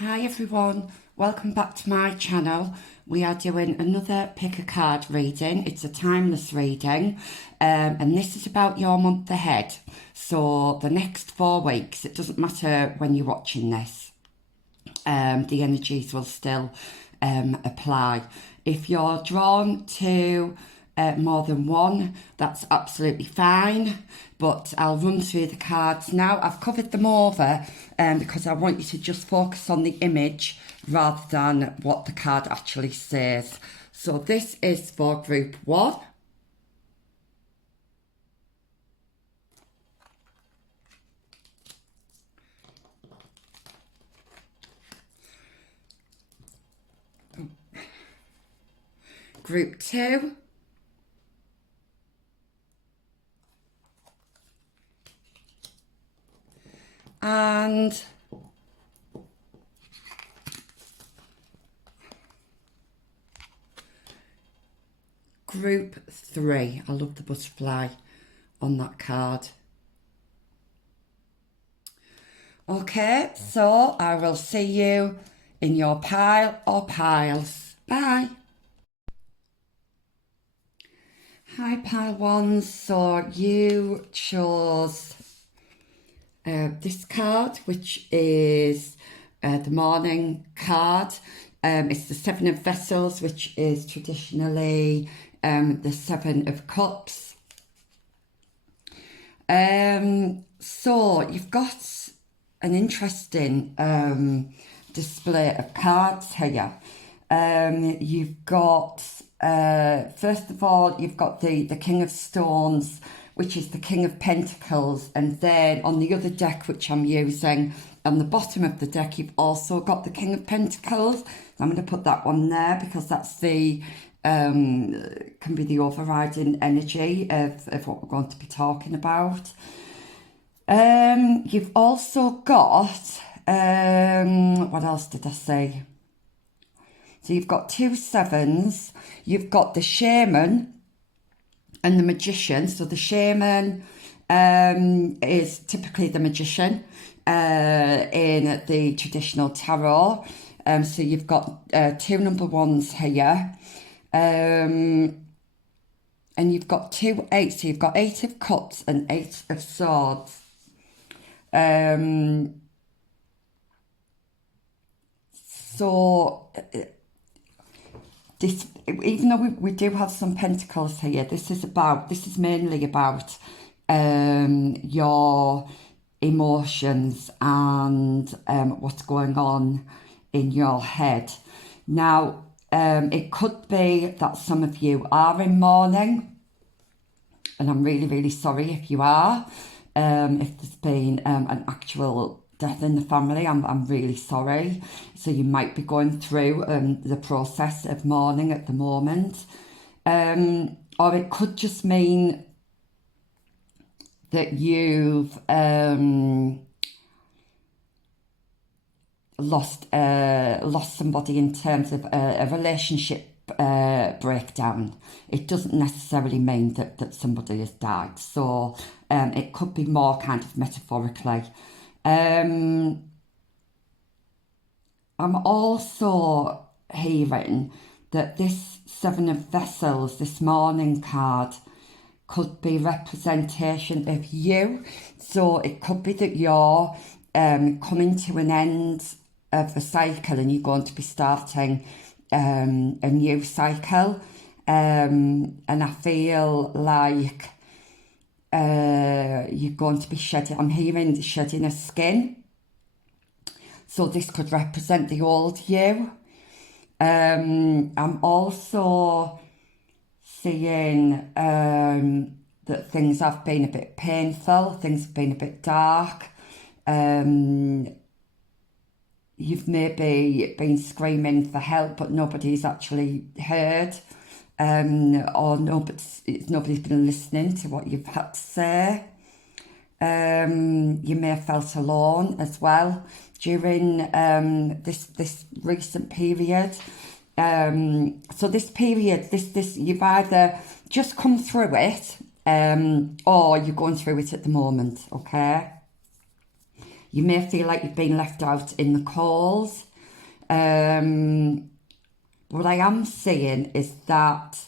Hi everyone, welcome back to my channel. We are doing another pick a card reading. It's a timeless reading and this is about your month ahead. So the next 4 weeks, it doesn't matter when you're watching this, the energies will still apply. If you're drawn to more than one, that's absolutely fine, but I'll run through the cards now. I've covered them over because I want you to just focus on the image rather than what the card actually says. So this is for group 1. Group 2. And group 3. I love the butterfly on that card. Okay, so I will see you in your pile or piles. Bye. Hi pile ones, so you chose this card, which is the morning card. It's the 7 of Vessels, which is traditionally the 7 of Cups. So you've got an interesting display of cards here. You've got, first of all, you've got the King of Stones, which is the King of Pentacles, and then on the other deck, which I'm using, on the bottom of the deck, you've also got the King of Pentacles. I'm going to put that one there because that's the can be the overriding energy of what we're going to be talking about. You've also got what else did I say? So you've got 2 7s. You've got the Shaman and the Magician. So the Shaman is typically the Magician in the traditional tarot. So you've got 2 number 1s here. And you've got 2 8s. So you've got 8 of Cups and 8 of Swords. So this, even though we do have some pentacles here, this is mainly about your emotions and what's going on in your head. Now, it could be that some of you are in mourning, and I'm really, really sorry if you are. If there's been an actual death in the family, I'm really sorry. So you might be going through the process of mourning at the moment. Or it could just mean that you've lost somebody in terms of a relationship breakdown. It doesn't necessarily mean that somebody has died. So it could be more kind of metaphorically. I'm also hearing that this 7 of Vessels, this morning card, could be representation of you. So it could be that you're coming to an end of a cycle and you're going to be starting a new cycle. And I feel like you're going to be shedding, I'm hearing shedding a skin. So this could represent the old you. I'm also seeing that things have been a bit painful, things have been a bit dark. You've maybe been screaming for help, but nobody's actually heard. Or nobody's been listening to what you've had to say. You may have felt alone as well during this recent period. So this period, this you've either just come through it, or you're going through it at the moment. Okay. You may feel like you've been left out in the cold. What I am seeing is that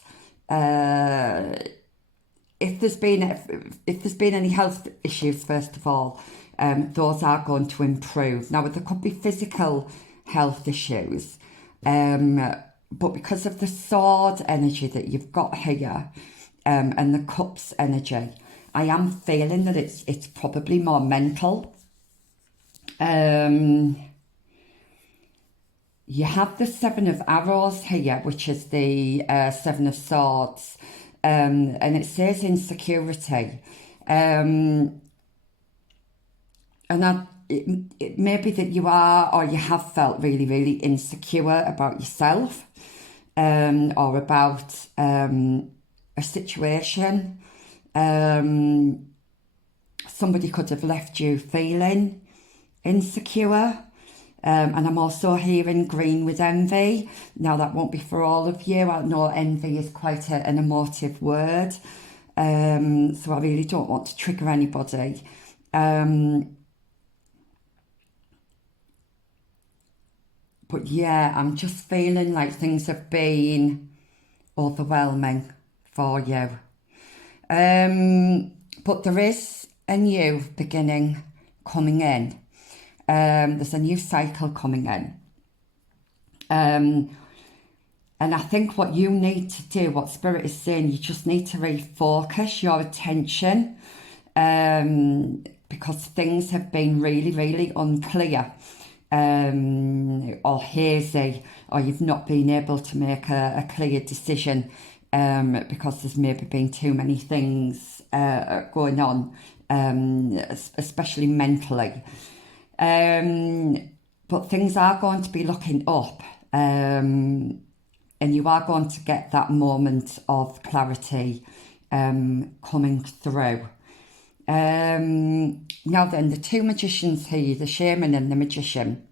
if there's been any health issues, first of all, those are going to improve. Now, there could be physical health issues, but because of the sword energy that you've got here, and the cups energy, I am feeling that it's probably more mental. You have the Seven of Arrows here, which is the Seven of Swords, and it says insecurity. And it may be that you are, or you have felt really, really insecure about yourself, or about a situation. Somebody could have left you feeling insecure. And I'm also hearing green with envy. Now, that won't be for all of you. I know envy is quite an emotive word. So I really don't want to trigger anybody. But yeah, I'm just feeling like things have been overwhelming for you. But there is a new beginning coming in. There's a new cycle coming in. And I think what you need to do, what Spirit is saying, you just need to refocus your attention, because things have been really, really unclear, or hazy, or you've not been able to make a clear decision, because there's maybe been too many things going on, especially mentally. But things are going to be looking up, and you are going to get that moment of clarity coming through. Now then, the two magicians here, the shaman and the magician.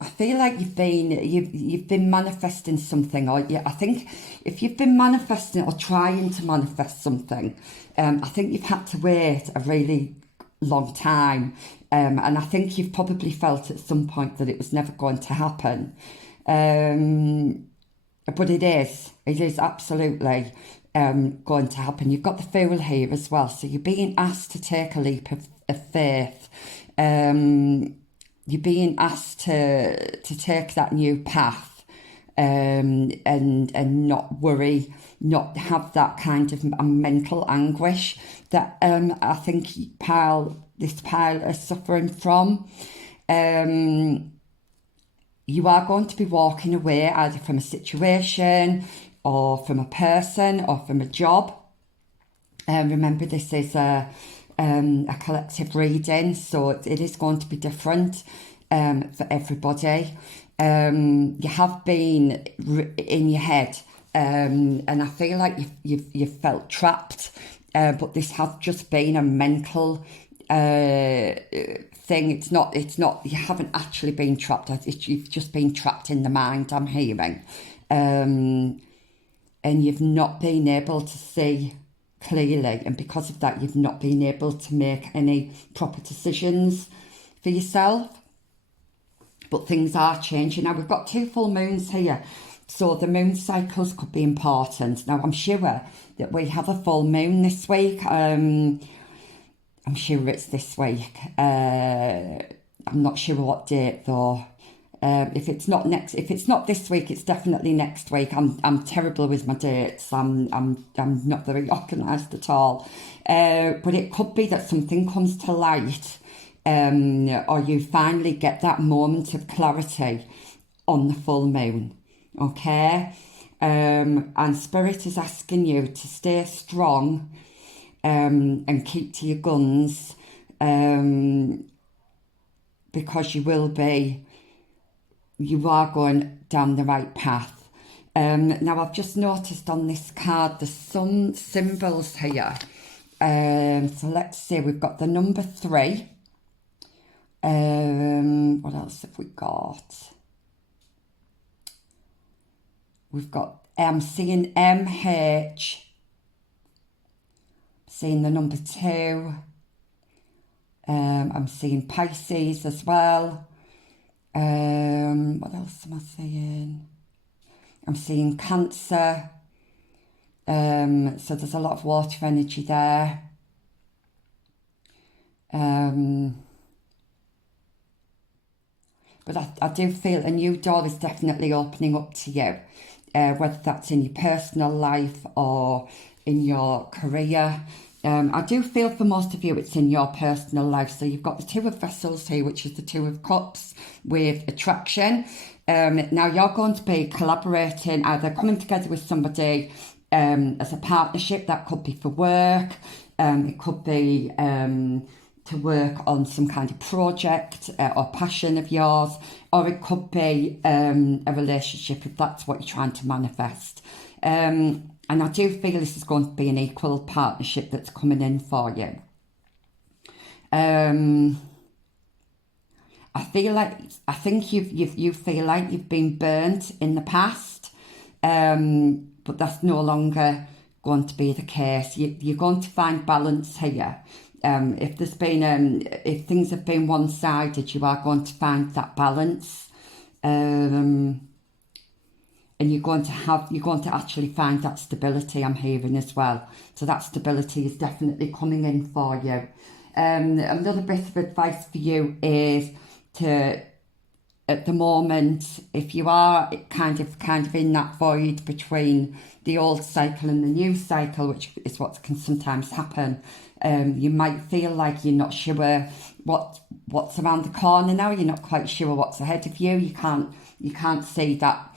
I feel like you've been manifesting something, or I think if you've been manifesting or trying to manifest something, I think you've had to wait a really long time, and I think you've probably felt at some point that it was never going to happen, but it is absolutely going to happen. You've got the Fool here as well, so you're being asked to take a leap of faith. You're being asked to take that new path, and not worry, not have that kind of mental anguish that I think this pile is suffering from. You are going to be walking away either from a situation, or from a person, or from a job. Remember, this is a collective reading, so it is going to be different for everybody. You have been in your head, and I feel like you've felt trapped, but this has just been a mental thing. It's not. You haven't actually been trapped. You've just been trapped in the mind, I'm hearing, and you've not been able to see clearly, and because of that you've not been able to make any proper decisions for yourself. But things are changing. Now, we've got two full moons here, so the moon cycles could be important. Now, I'm sure that we have a full moon this week. I'm sure it's this week. I'm not sure what date though. If it's not this week, it's definitely next week. I'm terrible with my dates. I'm not very organised at all. But it could be that something comes to light, or you finally get that moment of clarity on the full moon. Okay, and Spirit is asking you to stay strong, and keep to your guns, because you are going down the right path. Now, I've just noticed on this card there's some symbols here. So let's see, we've got the number 3. What else have we got? We've got, I'm seeing MH, seeing the number 2, I'm seeing Pisces as well. What else am I seeing? I'm seeing Cancer. So there's a lot of water energy there. But I do feel a new door is definitely opening up to you, whether that's in your personal life or in your career. I do feel for most of you it's in your personal life. So you've got the Two of Vessels here, which is the Two of Cups with attraction. Now you're going to be collaborating, either coming together with somebody as a partnership. That could be for work. It could be to work on some kind of project or passion of yours, or it could be a relationship if that's what you're trying to manifest. And I do feel this is going to be an equal partnership that's coming in for you. I think you feel like you've been burnt in the past, but that's no longer going to be the case. You're going to find balance here. If things have been one-sided, you are going to find that balance, and you're going to actually find that stability. I'm hearing as well. So that stability is definitely coming in for you. Another bit of advice for you is to, at the moment, if you are kind of in that void between the old cycle and the new cycle, which is what can sometimes happen, you might feel like you're not sure what's around the corner now. You're not quite sure what's ahead of you. You can't see that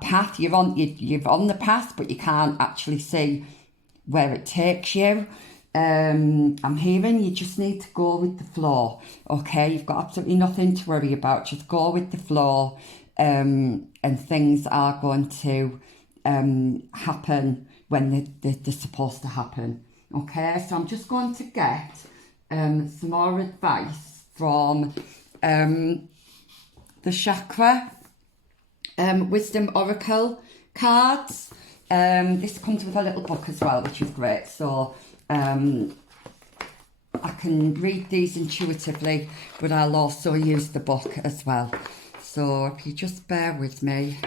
path. You're on the path, but you can't actually see where it takes you. I'm hearing you just need to go with the flow. Okay, you've got absolutely nothing to worry about. Just go with the flow, and things are going to happen when they're supposed to happen. Okay, so I'm just going to get some more advice from the chakra wisdom oracle cards. This comes with a little book as well, which is great. So I can read these intuitively, but I'll also use the book as well. So if you just bear with me,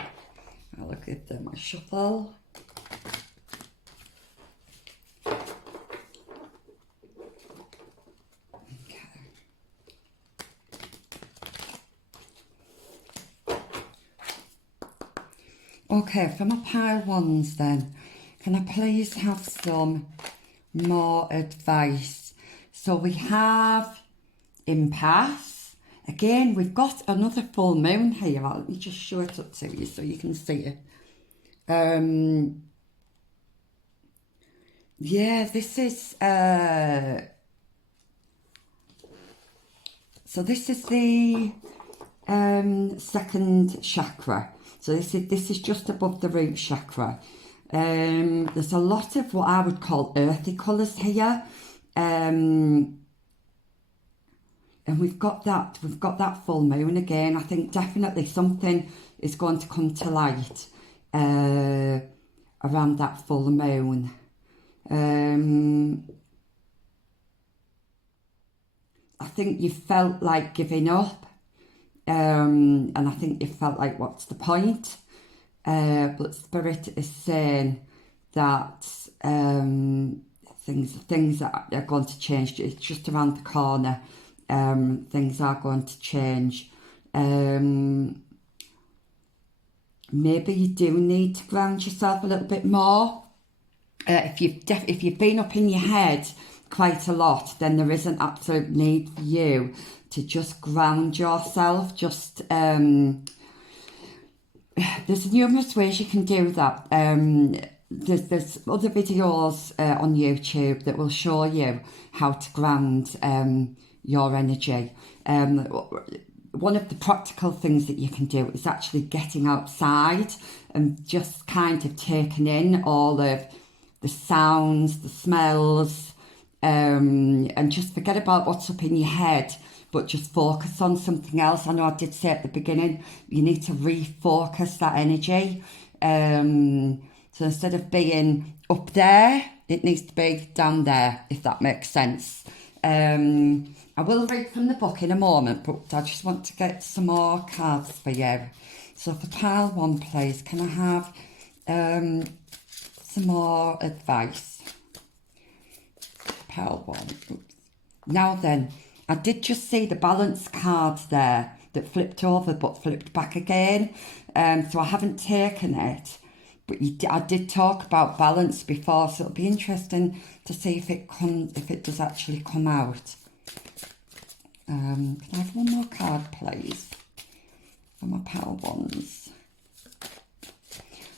I'll give them a shuffle. Okay, for my pile ones then, can I please have some more advice? So we have impasse. Again, we've got another full moon here. Let me just show it up to you so you can see it. Yeah, this is so this is the second chakra. So this is just above the root chakra. There's a lot of what I would call earthy colours here. And we've got that full moon again. I think definitely something is going to come to light around that full moon. I think you felt like giving up. And I think you felt like, what's the point? But Spirit is saying that things are going to change. It's just around the corner. Things are going to change. Maybe you do need to ground yourself a little bit more. If you've been up in your head quite a lot, then there is an absolute need for you to just ground yourself. Just there's numerous ways you can do that. There's other videos on YouTube that will show you how to ground your energy. One of the practical things that you can do is actually getting outside and just kind of taking in all of the sounds, the smells, and just forget about what's up in your head, but just focus on something else. I know I did say at the beginning, you need to refocus that energy. So instead of being up there, it needs to be down there, if that makes sense. I will read from the book in a moment, but I just want to get some more cards for you. So for pile 1, please, can I have some more advice? Pile 1. Oops. Now then, I did just see the balance card there that flipped over but flipped back again. So I haven't taken it. But I did talk about balance before, so it'll be interesting to see if it does actually come out. Can I have one more card, please, for my pile 1s?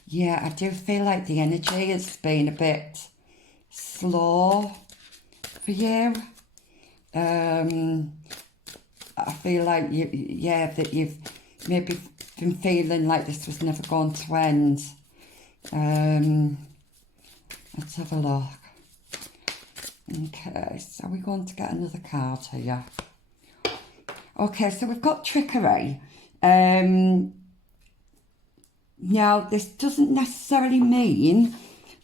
Yeah, I do feel like the energy has been a bit slow for you. I feel like that you've maybe been feeling like this was never going to end. Let's have a look. Okay, so we're going to get another card here. Okay, so we've got trickery. Now, this doesn't necessarily mean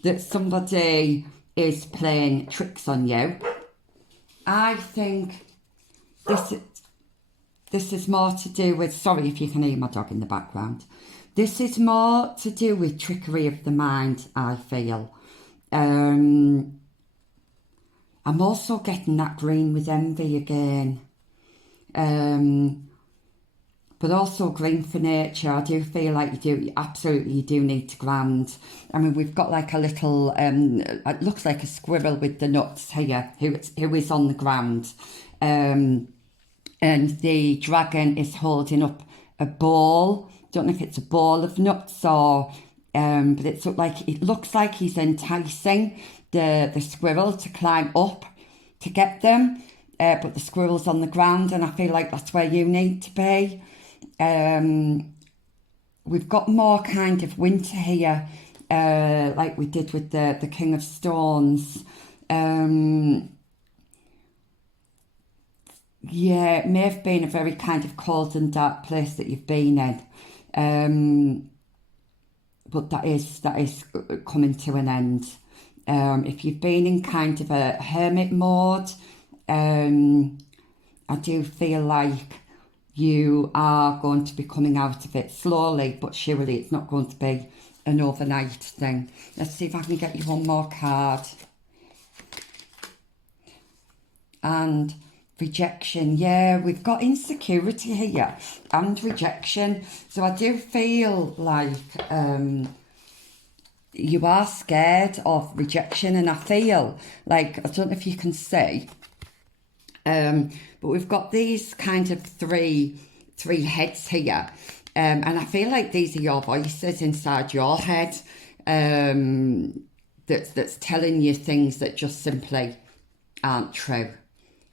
that somebody is playing tricks on you. I think this is more to do with, sorry if you can hear my dog in the background. This is more to do with trickery of the mind, I feel. I'm also getting that green with envy again. But also green for nature. I do feel like you do need to ground. I mean, we've got like a little, it looks like a squirrel with the nuts here, who is on the ground. And the dragon is holding up a ball. Don't know if it's a ball of nuts or, but it looks like he's enticing the squirrel to climb up to get them. But the squirrel's on the ground, and I feel like that's where you need to be. We've got more kind of winter here, like we did with the King of Stones. Yeah, it may have been a very kind of cold and dark place that you've been in. But that is coming to an end. If you've been in kind of a hermit mode, I do feel like you are going to be coming out of it slowly but surely. It's not going to be an overnight thing. Let's see if I can get you one more card. And rejection. Yeah, we've got insecurity here and rejection. So I do feel like you are scared of rejection, and I feel like, I don't know if you can see, but we've got these kind of three heads here, and I feel like these are your voices inside your head, that's telling you things that just simply aren't true.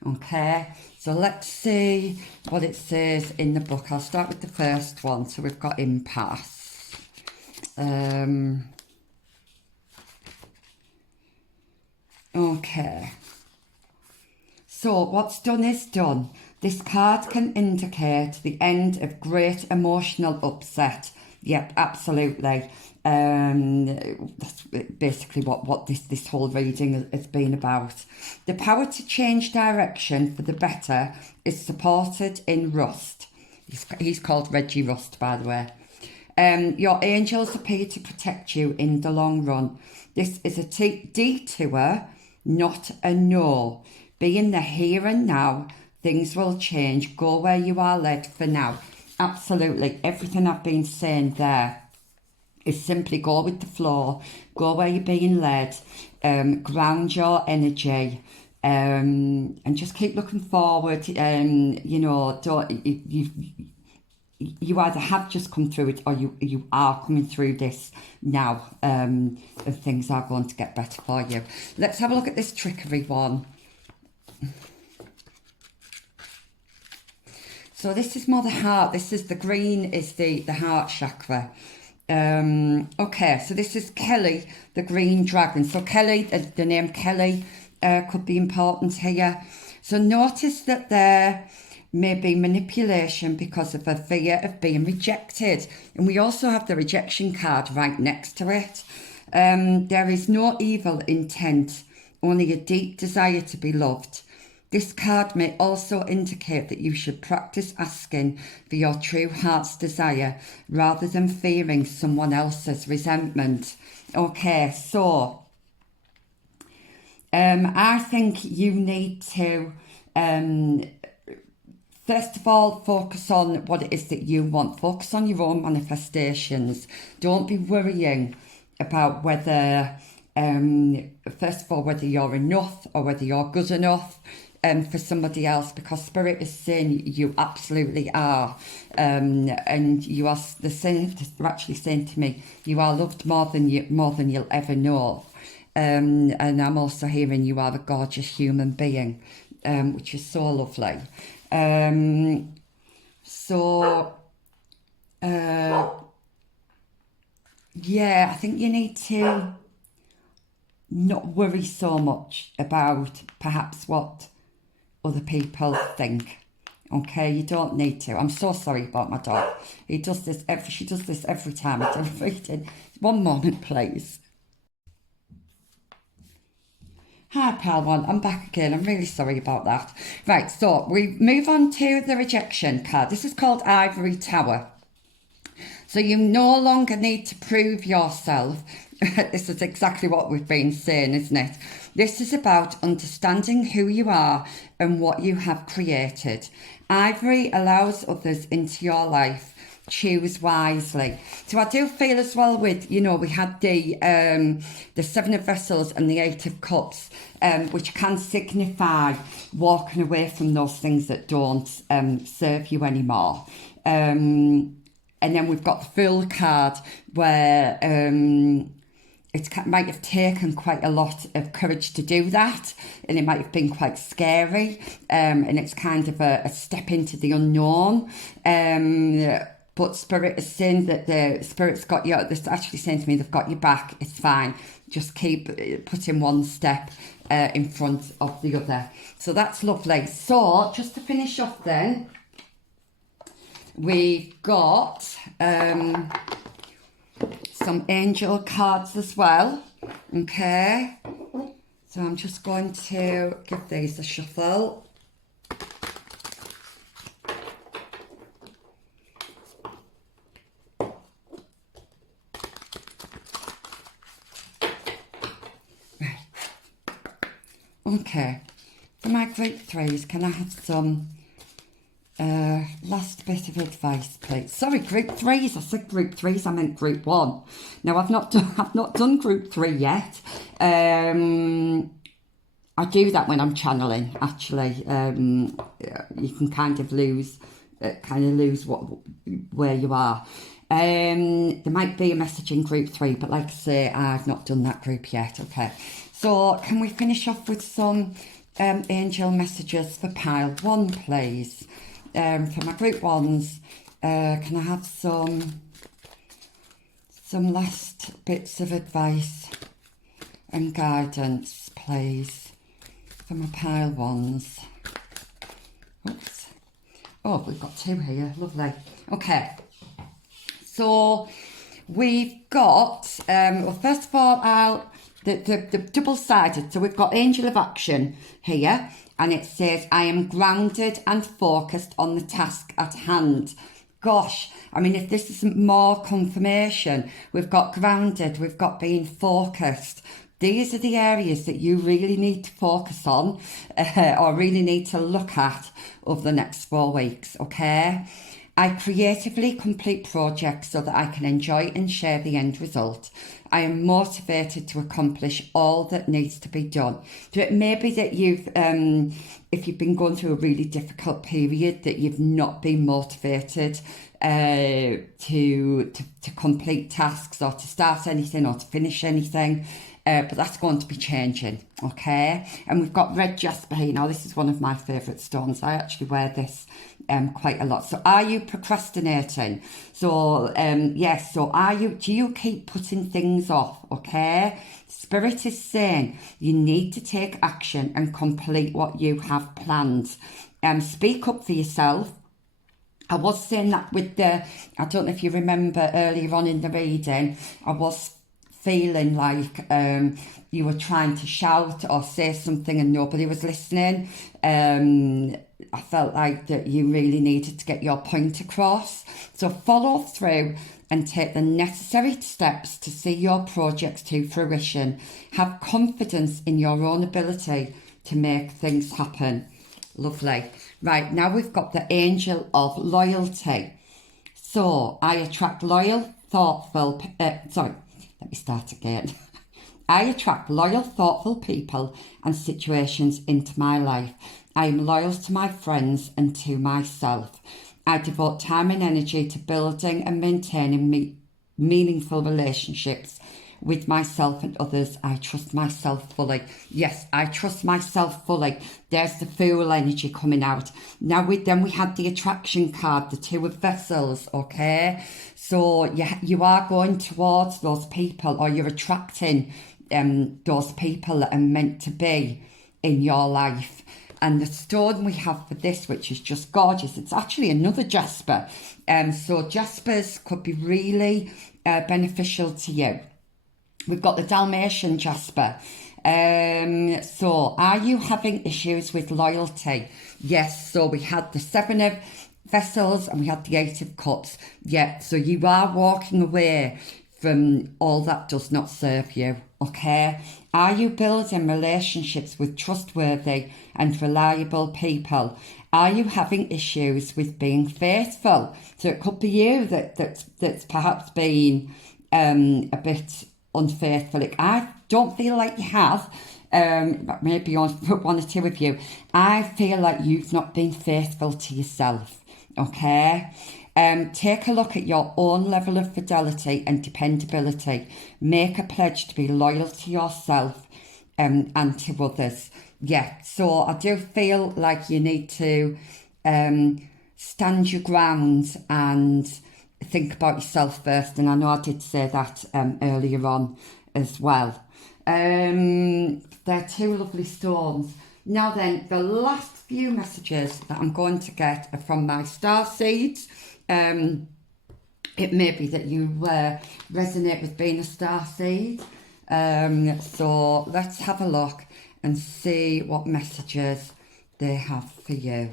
Okay, so let's see what it says in the book. I'll start with the first one. So we've got impasse. Okay. So what's done is done. This card can indicate the end of great emotional upset. Yep, absolutely. That's basically what this whole reading has been about. The power to change direction for the better is supported in Rust. He's called Reggie Rust, by the way. Your angels appear to protect you in the long run. This is a detour, not a no. Be in the here and now. Things will change. Go where you are led for now. Absolutely. Everything I've been saying there is simply go with the flow. Go where you're being led. Ground your energy. And just keep looking forward. You either have just come through it or you are coming through this now. And things are going to get better for you. Let's have a look at this trickery one. So this is more the heart. This is the green is the heart chakra. Okay, so this is Kelly, the green dragon. So Kelly, the name Kelly could be important here. So notice that there may be manipulation because of a fear of being rejected. And we also have the rejection card right next to it. There is no evil intent, only a deep desire to be loved. This card may also indicate that you should practice asking for your true heart's desire rather than fearing someone else's resentment. Okay, so I think you need to first of all, focus on what it is that you want. Focus on your own manifestations. Don't be worrying about whether, first of all, whether you're enough or whether you're good enough for somebody else, because Spirit is saying you absolutely are. And you are, they're actually saying to me, you are loved more than you'll ever know. And I'm also hearing you are a gorgeous human being, which is so lovely. Yeah, I think you need to not worry so much about perhaps what other people think. Okay, you don't need to. I'm so sorry about my dog. She does this every time I do a reading. One moment, please. Hi, pal one. I'm back again. I'm really sorry about that. Right, so we move on to the rejection card. This is called Ivory Tower. So you no longer need to prove yourself. This is exactly what we've been saying, isn't it? This is about understanding who you are and what you have created. Ivory allows others into your life. Choose wisely. So I do feel as well with, we had the Seven of Vessels and the Eight of Cups, which can signify walking away from those things that don't serve you anymore. And then we've got the Fool card, where it might have taken quite a lot of courage to do that, and it might have been quite scary, and it's kind of a step into the unknown. But Spirit is saying that the Spirit's got you. This actually saying to me, they've got your back. It's fine. Just keep putting one step in front of the other. So that's lovely. So just to finish off, then we've got some angel cards as well. Okay. So I'm just going to give these a shuffle. Okay, for my group threes, can I have some last bit of advice, please? Sorry, group threes. I said group threes. I meant group one. Now I've not done group three yet. I do that when I'm channeling. Actually, you can kind of lose where you are. There might be a message in group three, but like I say, I've not done that group yet. Okay. So can we finish off with some angel messages for pile one, please? For my group ones, can I have some last bits of advice and guidance, please, for my pile ones? Oops. Oh, we've got two here. Lovely. Okay. So we've got, well, first of all, the double-sided. So we've got Angel of Action here, and it says, I am grounded and focused on the task at hand. Gosh, I mean, if this isn't more confirmation, we've got grounded, we've got being focused. These are the areas that you really need to focus on or really need to look at over the next 4 weeks, okay? I creatively complete projects so that I can enjoy and share the end result. I am motivated to accomplish all that needs to be done. So it may be that if you've been going through a really difficult period, that you've not been motivated to complete tasks or to start anything or to finish anything. But that's going to be changing, okay? And we've got red jasper here. Now, this is one of my favourite stones. I actually wear this quite a lot. So are you procrastinating? So, yes, so do you keep putting things off, okay? Spirit is saying you need to take action and complete what you have planned. Speak up for yourself. I was saying that with I don't know if you remember earlier on in the reading, I was feeling like you were trying to shout or say something and nobody was listening. I felt like that you really needed to get your point across. So follow through and take the necessary steps to see your projects to fruition. Have confidence in your own ability to make things happen. Lovely. Right, now we've got the angel of loyalty. So I attract loyal, thoughtful, let me start again. I attract loyal, thoughtful people and situations into my life. I am loyal to my friends and to myself. I devote time and energy to building and maintaining meaningful relationships with myself and others. I trust myself fully. Yes, I trust myself fully. There's the Fool energy coming out. Now then we had the attraction card, the Two of Vessels, okay? So you are going towards those people, or you're attracting those people that are meant to be in your life. And the stone we have for this, which is just gorgeous, it's actually another jasper. So jaspers could be really beneficial to you. We've got the Dalmatian jasper. So are you having issues with loyalty? Yes, so we had the Seven of Vessels and we had the Eight of Cups. Yeah, so you are walking away from all that does not serve you, okay? Are you building relationships with trustworthy and reliable people? Are you having issues with being faithful? So it could be you that's perhaps been a bit unfaithful. I don't feel like you have, but maybe one or two of you. I feel like you've not been faithful to yourself, okay? Take a look at your own level of fidelity and dependability. Make a pledge to be loyal to yourself and to others. Yeah, so I do feel like you need to stand your ground and think about yourself first. And I know I did say that earlier on as well. They're two lovely stones. Now then, the last few messages that I'm going to get are from my star seeds. It may be that you resonate with being a star seed. So let's have a look and see what messages they have for you.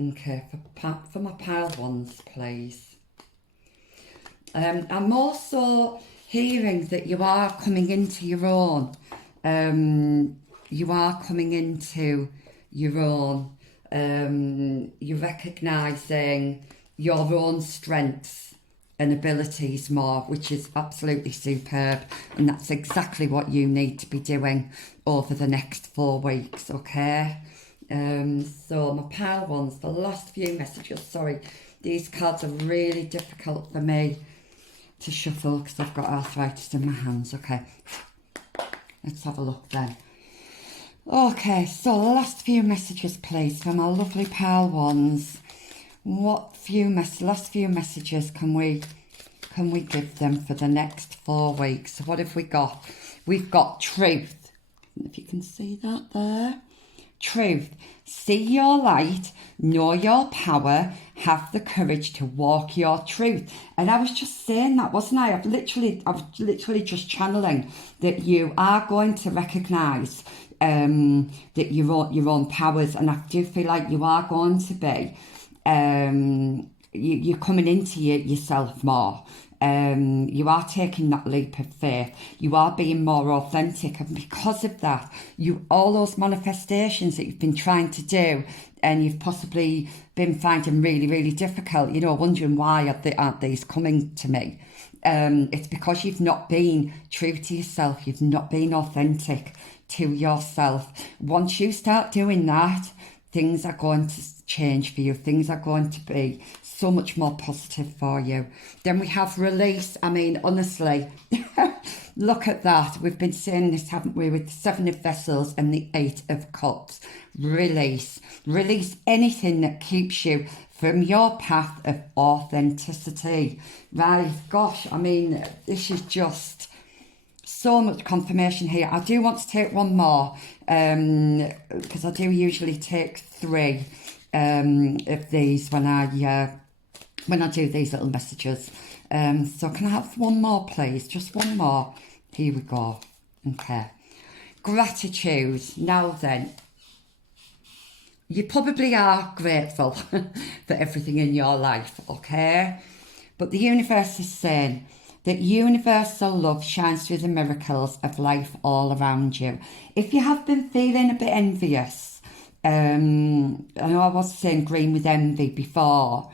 Okay, for my pile ones, please. I'm also hearing that you are coming into your own. You are coming into your own. You're recognising your own strengths and abilities more, which is absolutely superb, and that's exactly what you need to be doing over the next 4 weeks, okay? So my pile ones, the last few messages, sorry, these cards are really difficult for me to shuffle because I've got arthritis in my hands. Okay, let's have a look then. Okay, so the last few messages, please, from our lovely pile ones. What last few messages can we give them for the next 4 weeks? So what have we got? We've got truth. If you can see that there. Truth. See your light, know your power, have the courage to walk your truth. And I was just saying that, wasn't I? I was literally just channeling that you are going to recognise that your own powers, and I do feel like you are going to be. You're coming into yourself more. You are taking that leap of faith. You are being more authentic, and because of that, all those manifestations that you've been trying to do and you've possibly been finding really, really difficult, wondering why aren't these coming to me? It's because you've not been true to yourself. You've not been authentic to yourself. Once you start doing that, things are going to change for you. Things are going to be so much more positive for you. Then we have release. I mean, honestly, look at that. We've been saying this, haven't we, with the Seven of Vessels and the Eight of Cups. Release. Release anything that keeps you from your path of authenticity. Right, gosh, I mean, this is just so much confirmation here. I do want to take one more because I do usually take 3 of these when I when I do these little messages. So can I have one more, please? Just one more. Here we go. Okay. Gratitude. Now then, you probably are grateful for everything in your life, okay? But the universe is saying that universal love shines through the miracles of life all around you. If you have been feeling a bit envious, I know I was saying green with envy before,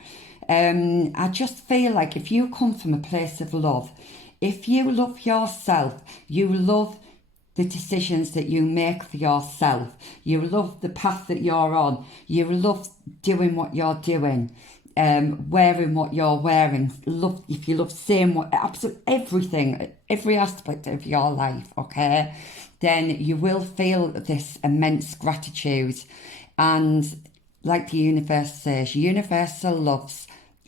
I just feel like if you come from a place of love, if you love yourself, you love the decisions that you make for yourself, you love the path that you're on, you love doing what you're doing, wearing what you're wearing, love if you love saying what absolutely everything, every aspect of your life, okay, then you will feel this immense gratitude. And like the universe says, universal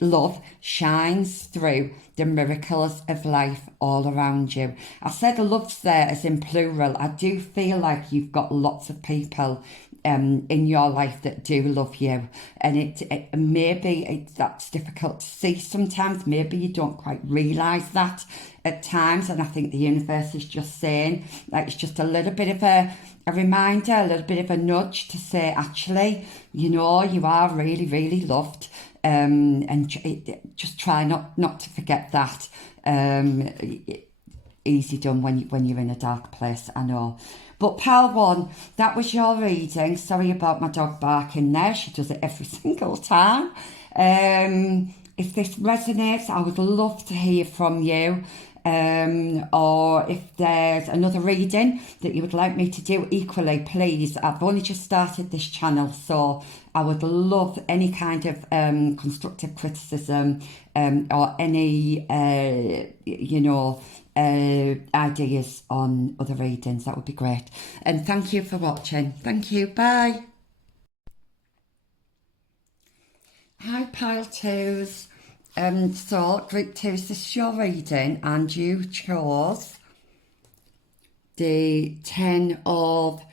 love shines through the miracles of life all around you. I said love's there as in plural. I do feel like you've got lots of people in your life that do love you, and it maybe that's difficult to see sometimes. Maybe you don't quite realise that at times, and I think the universe is just saying, like, it's just a little bit of a reminder, a little bit of a nudge to say, actually, you know, you are really, really loved. And just try not to forget that. Easy done when you're in a dark place, I know. But pal one, that was your reading. Sorry about my dog barking there. She does it every single time. If this resonates, I would love to hear from you. Or if there's another reading that you would like me to do, equally, please. I've only just started this channel, so I would love any kind of constructive criticism or any, ideas on other readings. That would be great. And thank you for watching. Thank you. Bye. Hi, Pile 2s. So, Group 2, this is your reading, and you chose the 10 of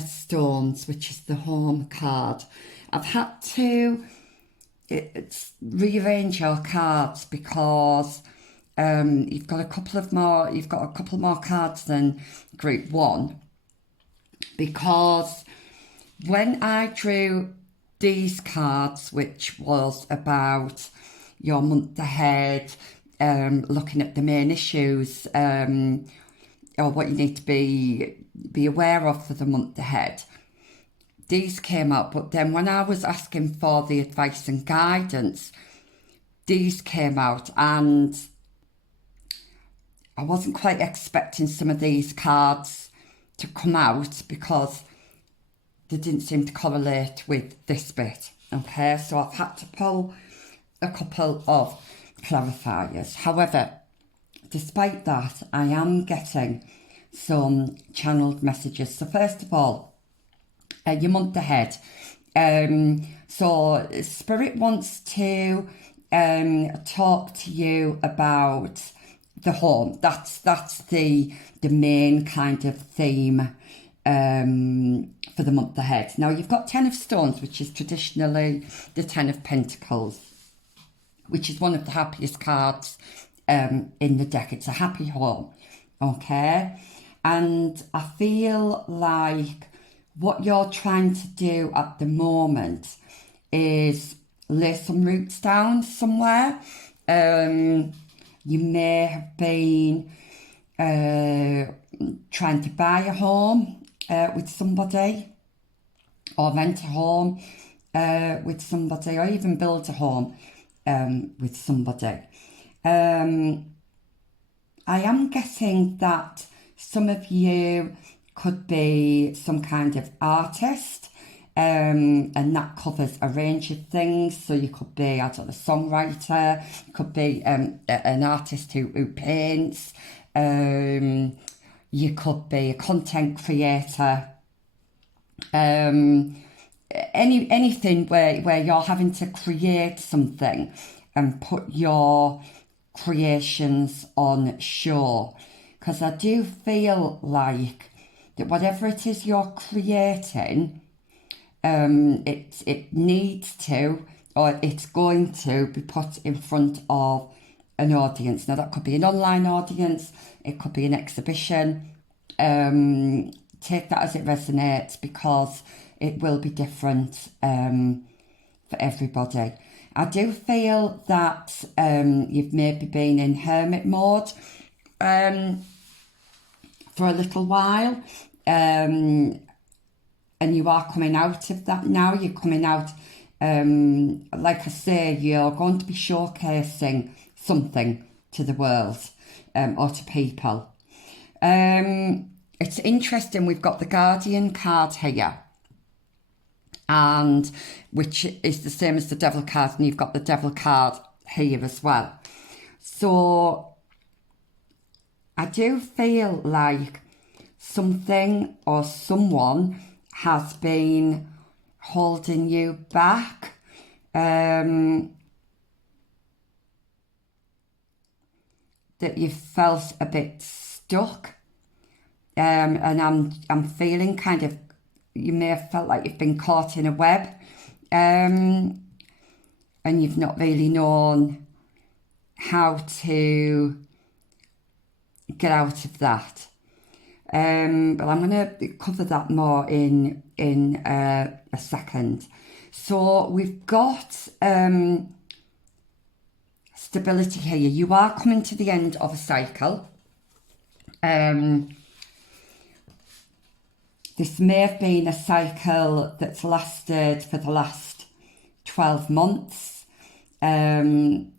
Stones, which is the home card. I've had to rearrange your cards because you've got a couple more cards than Group 1, because when I drew these cards, which was about your month ahead, looking at the main issues, or what you need to be aware of for the month ahead, these came up. But then when I was asking for the advice and guidance, these came out, and I wasn't quite expecting some of these cards to come out because they didn't seem to correlate with this bit. Okay, so I've had to pull a couple of clarifiers. However, despite that, I am getting some channeled messages. So first of all, your month ahead. So Spirit wants to talk to you about the home. That's the main kind of theme for the month ahead. Now you've got 10 of Stones, which is traditionally the 10 of Pentacles, which is one of the happiest cards in the deck. It's a happy home, okay? And I feel like what you're trying to do at the moment is lay some roots down somewhere. You may have been trying to buy a home with somebody, or rent a home with somebody, or even build a home with somebody. I am getting that some of you could be some kind of artist, and that covers a range of things. So you could be, I don't know, a songwriter, you could be an artist who paints, you could be a content creator, anything where you're having to create something and put your creations on show. Because I do feel like that whatever it is you're creating, it needs to, or it's going to be put in front of an audience. Now that could be an online audience, it could be an exhibition. Take that as it resonates, because it will be different for everybody. I do feel that you've maybe been in hermit mode for a little while, and you are coming out of that now. You're coming out, like I say, you're going to be showcasing something to the world, or to people. It's interesting, we've got the Guardian card here, and which is the same as the Devil card, and you've got the Devil card here as well. So I do feel like something or someone has been holding you back. That you felt a bit stuck. And I'm feeling kind of, you may have felt like you've been caught in a web, and you've not really known how to get out of that. But I'm going to cover that more in a second. So we've got stability here. You are coming to the end of a cycle. This may have been a cycle that's lasted for the last 12 months. You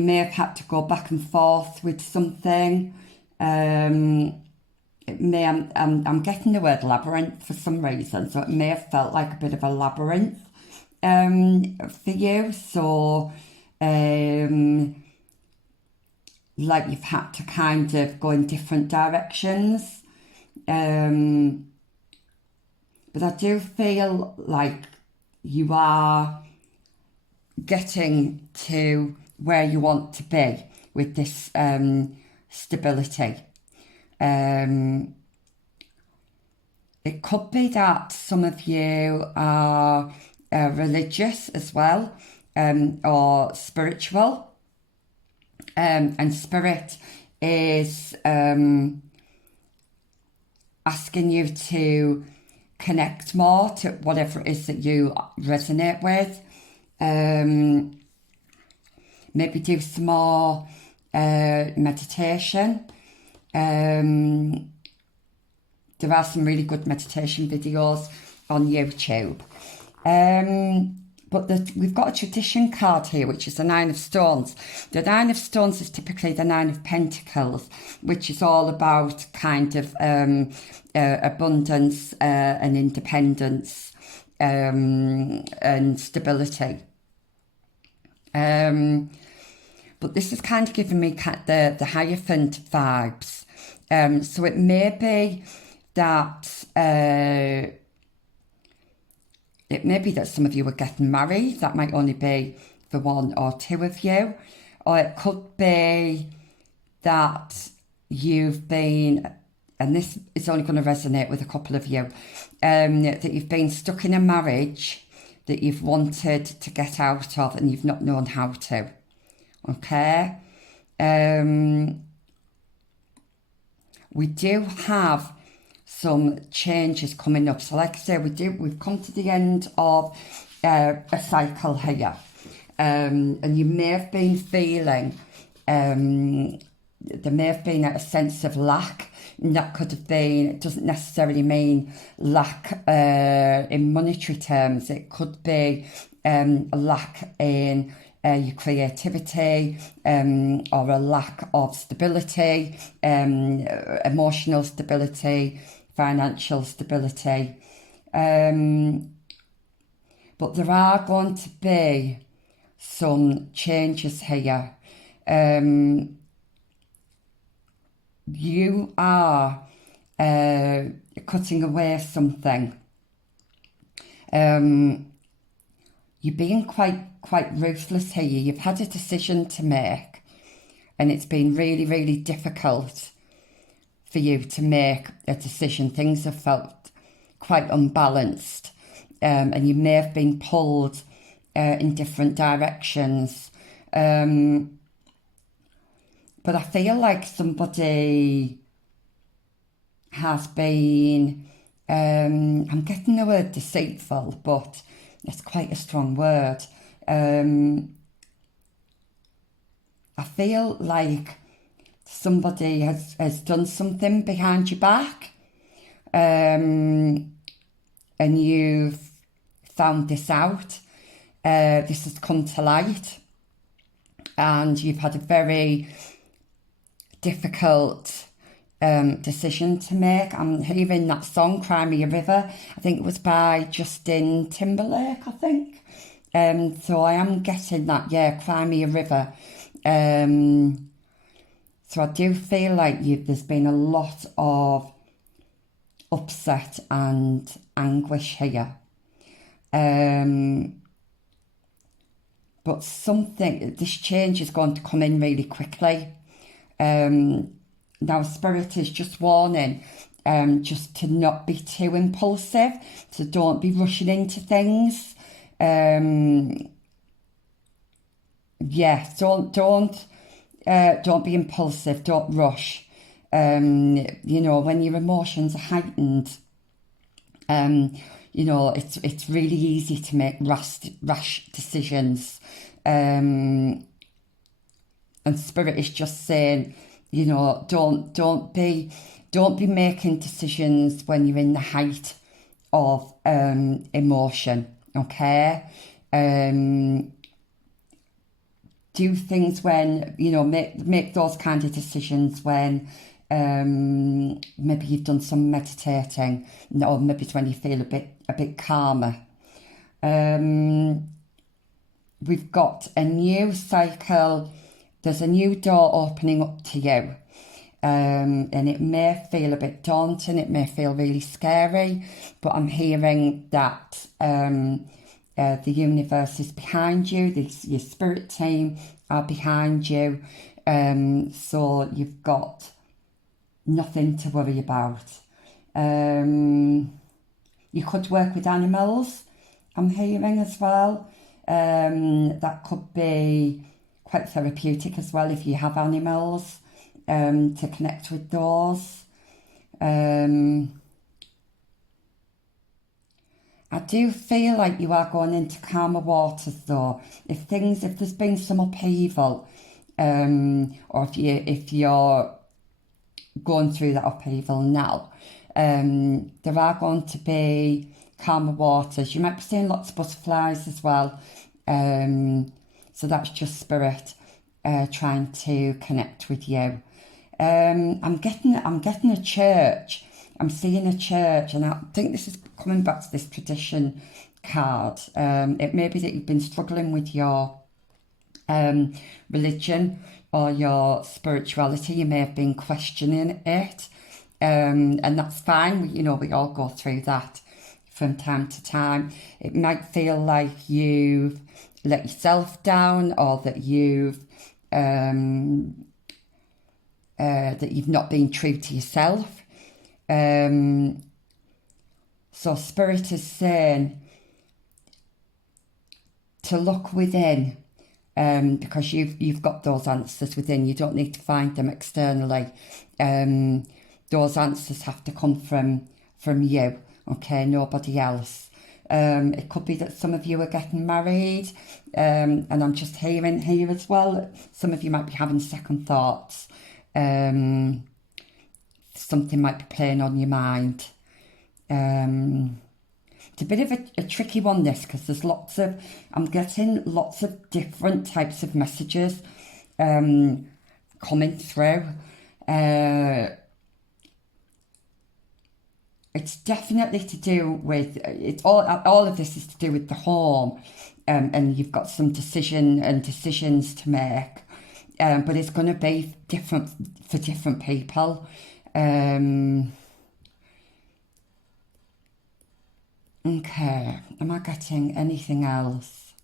may have had to go back and forth with something. It may, I'm getting the word labyrinth for some reason, so it may have felt like a bit of a labyrinth for you. So like you've had to kind of go in different directions. But I do feel like you are getting to where you want to be with this stability. It could be that some of you are religious as well, or spiritual, and spirit is asking you to connect more to whatever it is that you resonate with. Maybe do some more meditation. There are some really good meditation videos on YouTube. But we've got a tradition card here, which is the Nine of Stones. The Nine of Stones is typically the Nine of Pentacles, which is all about kind of abundance and independence and stability. But this is kind of giving me the Hierophant vibes. So it may be that some of you are getting married. That might only be for one or two of you. Or it could be that you've been, and this is only going to resonate with a couple of you, that you've been stuck in a marriage that you've wanted to get out of and you've not known how to. Okay? We do have some changes coming up. So like I say, we've come to the end of a cycle here. And you may have been feeling, there may have been a sense of lack. And that could have been, it doesn't necessarily mean lack in monetary terms. It could be a lack in your creativity, or a lack of stability, emotional stability, financial stability. But there are going to be some changes here. You are cutting away something. You're being quite ruthless here. You've had a decision to make, and it's been really, really difficult for you to make a decision. Things have felt quite unbalanced. and you may have been pulled in different directions. But I feel like somebody has been, I'm getting the word deceitful, but it's quite a strong word. I feel like somebody has done something behind your back, and you've found this out. This has come to light, and you've had a very difficult decision to make. I'm hearing that song, Cry Me a River. I think it was by Justin Timberlake, I think. So I am getting that, yeah, Cry Me a River. So I do feel like there's been a lot of upset and anguish here. But this change is going to come in really quickly. Now Spirit is just warning, just to not be too impulsive, so don't be rushing into things. Yeah, don't be impulsive, don't rush. You know, when your emotions are heightened, you know, it's really easy to make rash decisions. And Spirit is just saying, you know, don't be making decisions when you're in the height of emotion. Okay. Do things when, you know, make those kind of decisions when maybe you've done some meditating, or maybe it's when you feel a bit calmer. We've got a new cycle. There's a new door opening up to you, and it may feel a bit daunting, it may feel really scary, but I'm hearing that the universe is behind you, your spirit team are behind you, so you've got nothing to worry about. You could work with animals, I'm hearing as well. That could be quite therapeutic as well if you have animals, to connect with those. I do feel like you are going into calmer waters though. If there's been some upheaval, or if you're going through that upheaval now, there are going to be calmer waters. You might be seeing lots of butterflies as well. So that's just Spirit trying to connect with you. I'm getting a church. I'm seeing a church, and I think this is coming back to this tradition card. It may be that you've been struggling with your religion or your spirituality. You may have been questioning it, and that's fine. You know, we all go through that from time to time. It might feel like you've let yourself down, or that you've not been true to yourself. So Spirit is saying to look within, because you've got those answers within. You don't need to find them externally. Those answers have to come from you, okay, nobody else. It could be that some of you are getting married, and I'm just hearing here as well that some of you might be having second thoughts. Something might be playing on your mind. It's a bit of a tricky one, this, because I'm getting lots of different types of messages coming through. It's definitely to do with, it's all of this is to do with the home, and you've got some decisions to make, but it's going to be different for different people. Okay, am I getting anything else?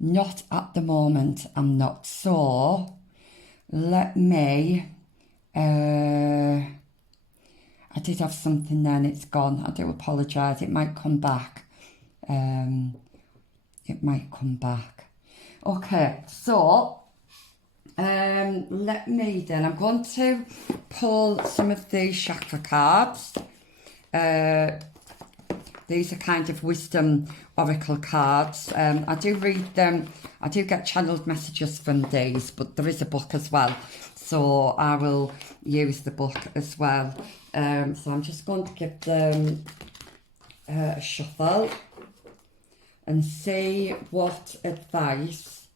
Not at the moment, I'm not. So let me, I I did have something then, it's gone. I do apologise. It might come back. It might come back. Okay, so let me then, I'm going to pull some of these chakra cards. These are kind of wisdom oracle cards. I do read them. I do get channeled messages from these, but there is a book as well. So I will use the book as well. So I'm just going to give them a shuffle and see what advice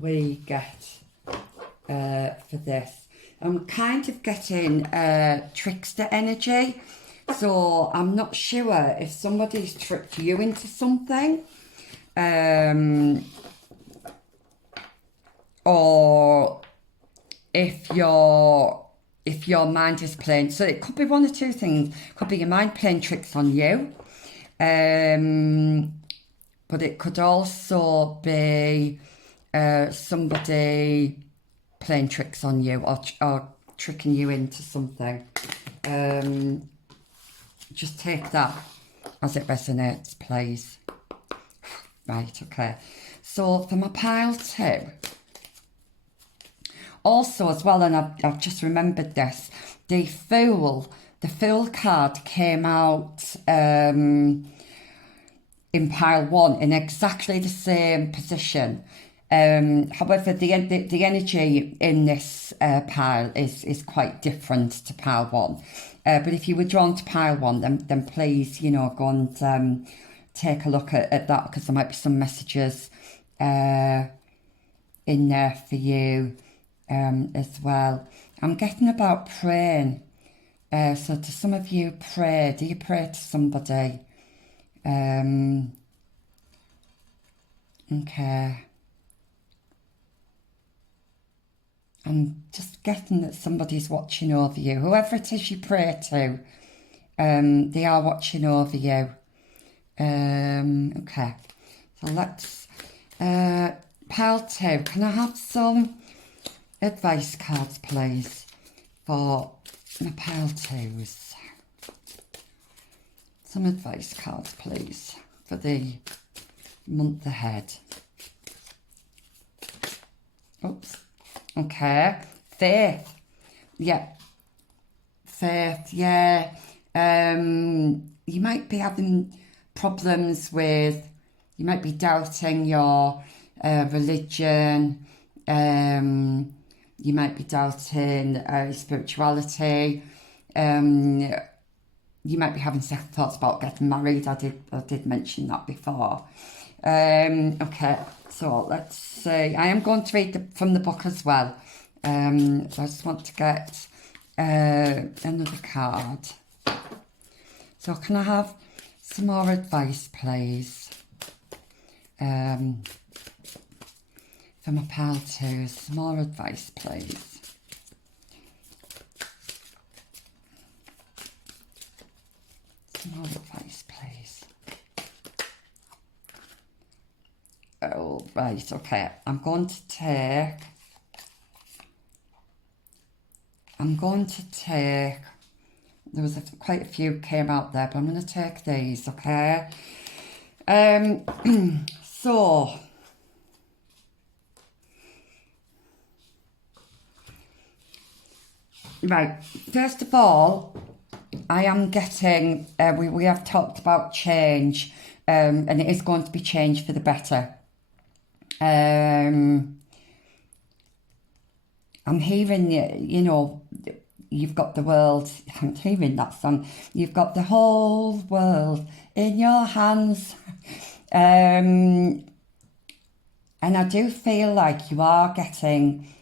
we get for this. I'm kind of getting trickster energy. So I'm not sure if somebody's tricked you into something, or if your mind is playing. So it could be one or two things. It could be your mind playing tricks on you, but it could also be somebody playing tricks on you or tricking you into something. Just take that as it resonates, please. Right, okay. So for my pile 2, also as well, and I've just remembered this, the Fool card came out in pile 1 in exactly the same position. However, the energy in this pile is quite different to pile 1. But if you were drawn to pile 1, then please, go and take a look at that, because there might be some messages in there for you as well. I'm getting about praying. So to some of you, pray. Do you pray to somebody? Okay. I'm just getting that somebody's watching over you. Whoever it is you pray to, they are watching over you. Okay. So let's... pile 2. Can I have some advice cards, please, for my pile 2s? Some advice cards, please, for the month ahead. Oops. Okay, faith. Yeah, faith. Yeah. You might be having problems with. You might be doubting your religion. You might be doubting spirituality. You might be having second thoughts about getting married. I did mention that before. Okay, so let's see. I am going to read from the book as well. So I just want to get another card. So can I have some more advice, please? For my pal 2, some more advice, please. Some more advice, please. Oh, right, okay. I'm going to take... There was quite a few came out there, but I'm going to take these, okay? So... Right, first of all, I am getting... we have talked about change, and it is going to be change for the better. I'm hearing, you've got the world, I'm hearing that song, you've got the whole world in your hands. And I do feel like you are getting,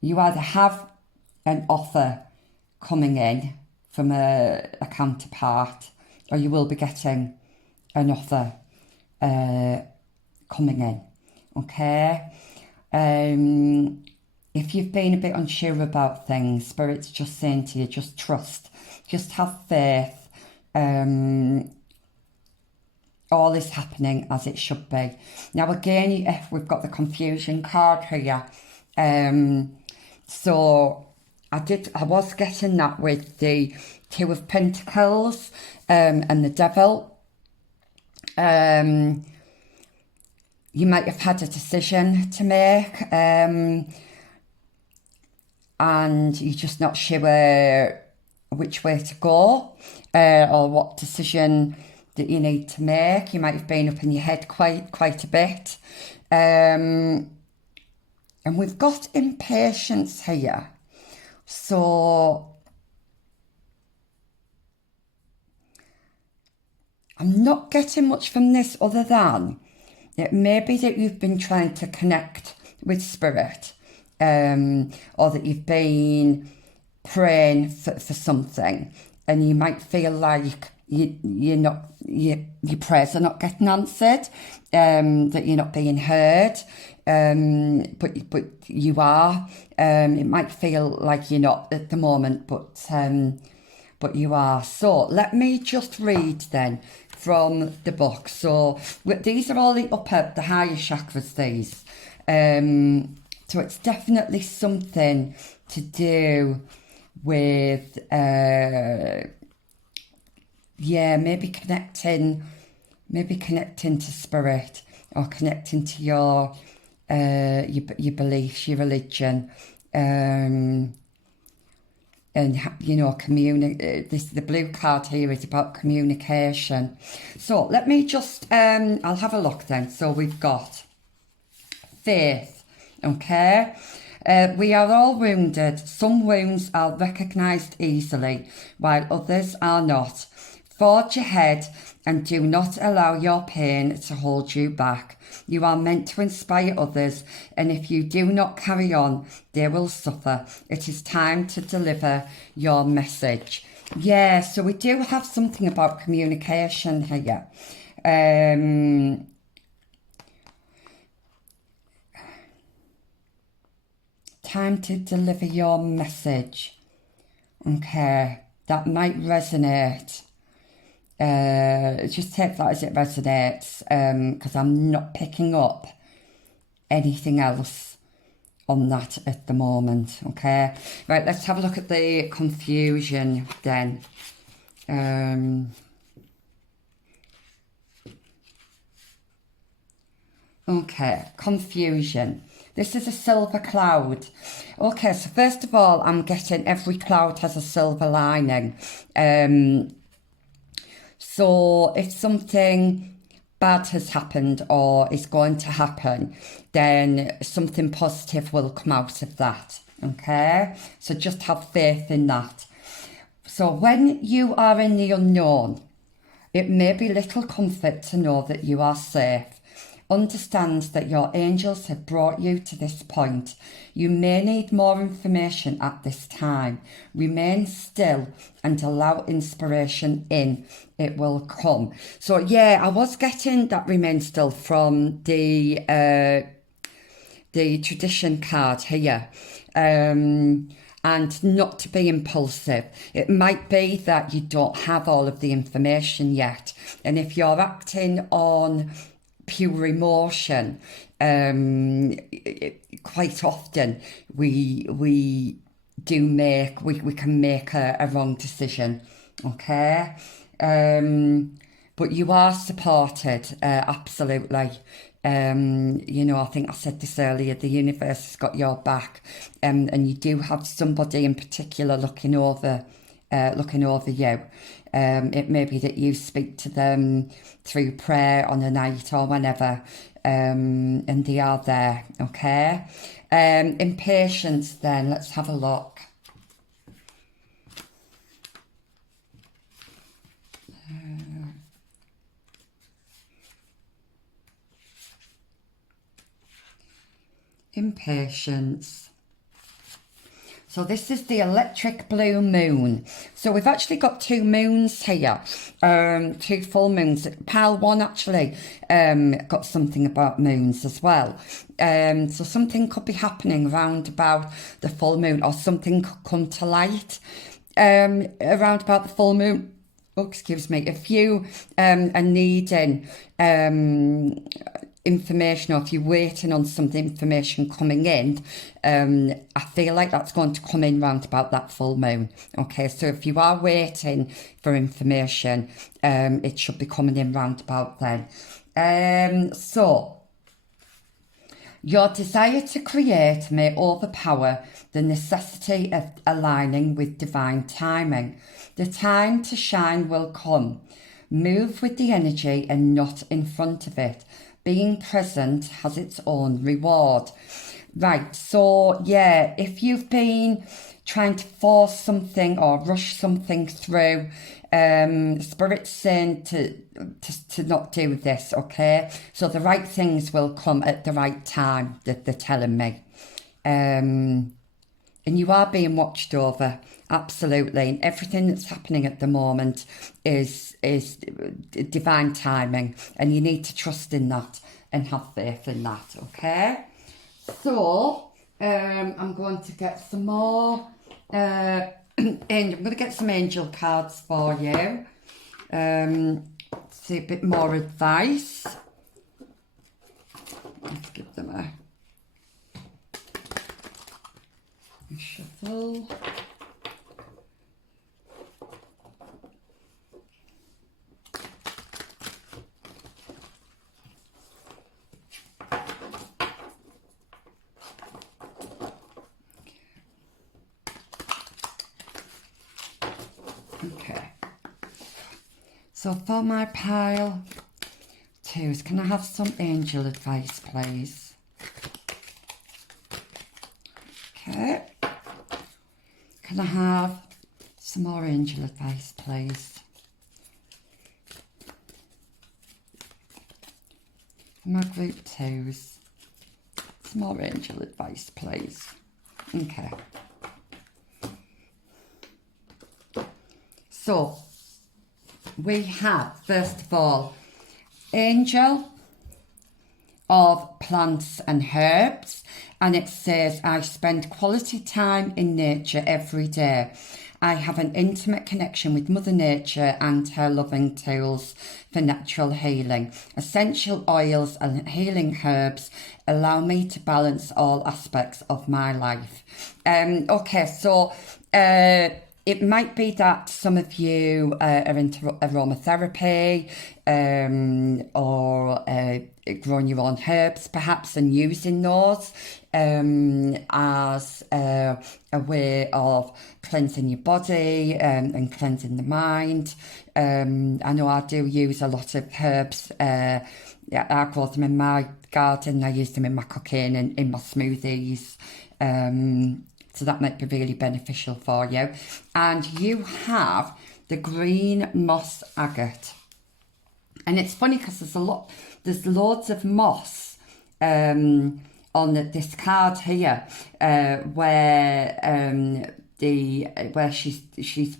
you either have an offer coming in from a counterpart, or you will be getting an offer coming in, okay? If you've been a bit unsure about things, Spirit's just saying to you, just trust, just have faith. All is happening as it should be. Now again, if we've got the confusion card here, so I was getting that with the Two of Pentacles and the Devil. You might have had a decision to make, and you're just not sure which way to go, or what decision that you need to make. You might have been up in your head quite a bit. And we've got impatience here. So I'm not getting much from this other than it may be that you've been trying to connect with spirit, or that you've been praying for something, and you might feel like your prayers are not getting answered, that you're not being heard, but you are. It might feel like you're not at the moment, but you are. So let me just read then from the book. So these are all the higher chakras, these. So it's definitely something to do with, maybe connecting to spirit, or connecting to your beliefs, your religion, and the blue card here is about communication. So let me just I'll have a look then. So we've got faith. Okay, we are all wounded. Some wounds are recognised easily, while others are not. Forge ahead and do not allow your pain to hold you back. You are meant to inspire others, and if you do not carry on, they will suffer. It is time to deliver your message. Yeah, so we do have something about communication here. Time to deliver your message. Okay, that might resonate. Just take that as it resonates, because I'm not picking up anything else on that at the moment. Okay, right, let's have a look at the confusion then. Okay, confusion. This is a silver cloud. Okay, so first of all, I'm getting every cloud has a silver lining. So if something bad has happened or is going to happen, then something positive will come out of that. Okay, so just have faith in that. So when you are in the unknown, it may be little comfort to know that you are safe. Understand that your angels have brought you to this point. You may need more information at this time. Remain still and allow inspiration in. It will come. So yeah, I was getting that remain still from the tradition card here. And not to be impulsive. It might be that you don't have all of the information yet. And if you're acting on pure emotion, quite often we can make a wrong decision. Okay, but you are supported, absolutely. I think I said this earlier, the universe has got your back, and you do have somebody in particular looking over you. It may be that you speak to them through prayer on a night or whenever, and they are there. Okay, impatience then, let's have a look. Impatience. So this is the electric blue moon. So we've actually got two moons here, two full moons. Pile 1 actually got something about moons as well. So something could be happening around about the full moon, or something could come to light around about the full moon. Oh, excuse me. If you are needing information, or if you're waiting on some information coming in, I feel like that's going to come in round about that full moon. Okay, so if you are waiting for information, it should be coming in round about then. So your desire to create may overpower the necessity of aligning with divine timing. The time to shine will come. Move with the energy and not in front of it. Being present has its own reward. Right, so yeah, if you've been trying to force something or rush something through, Spirit's saying to not do this, okay? So the right things will come at the right time, that they're telling me. And you are being watched over, absolutely. And everything that's happening at the moment is divine timing, and you need to trust in that and have faith in that, okay? So, I'm going to get some more, and I'm going to get some angel cards for you. See a bit more advice. Let's give them a shuffle. Okay, so for my pile twos, can I have some angel advice, please? Okay, can I have some more angel advice, please? For my group twos, some more angel advice, please. Okay. So, we have, first of all, Angel of Plants and Herbs, and it says, I spend quality time in nature every day. I have an intimate connection with Mother Nature and her loving tools for natural healing. Essential oils and healing herbs allow me to balance all aspects of my life. Okay, so it might be that some of you are into aromatherapy, or growing your own herbs perhaps, and using those as a way of cleansing your body and cleansing the mind. I know I do use a lot of herbs. I grow them in my garden. I use them in my cooking and in my smoothies. So that might be really beneficial for you. And you have the green moss agate. And it's funny because there's loads of moss on this card here, where she's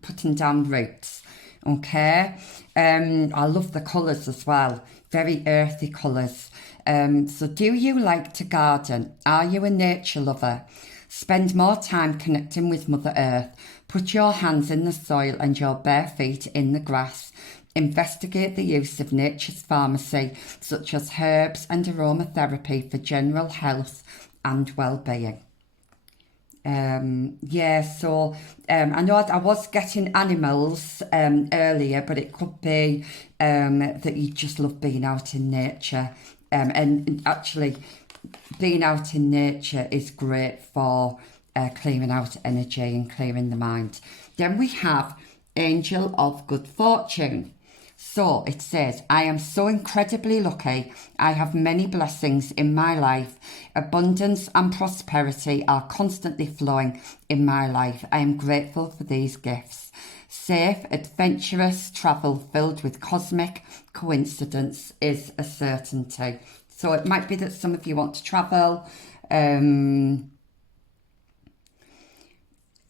putting down roots. Okay, I love the colours as well, very earthy colours. So do you like to garden? Are you a nature lover? Spend more time connecting with Mother Earth. Put your hands in the soil and your bare feet in the grass. Investigate the use of nature's pharmacy, such as herbs and aromatherapy for general health and well-being. So I know I was getting animals earlier, but it could be that you just love being out in nature. And actually, being out in nature is great for clearing out energy and clearing the mind. Then we have Angel of Good Fortune. So it says, I am so incredibly lucky. I have many blessings in my life. Abundance and prosperity are constantly flowing in my life. I am grateful for these gifts. Safe, adventurous travel filled with cosmic coincidence is a certainty. So it might be that some of you want to travel.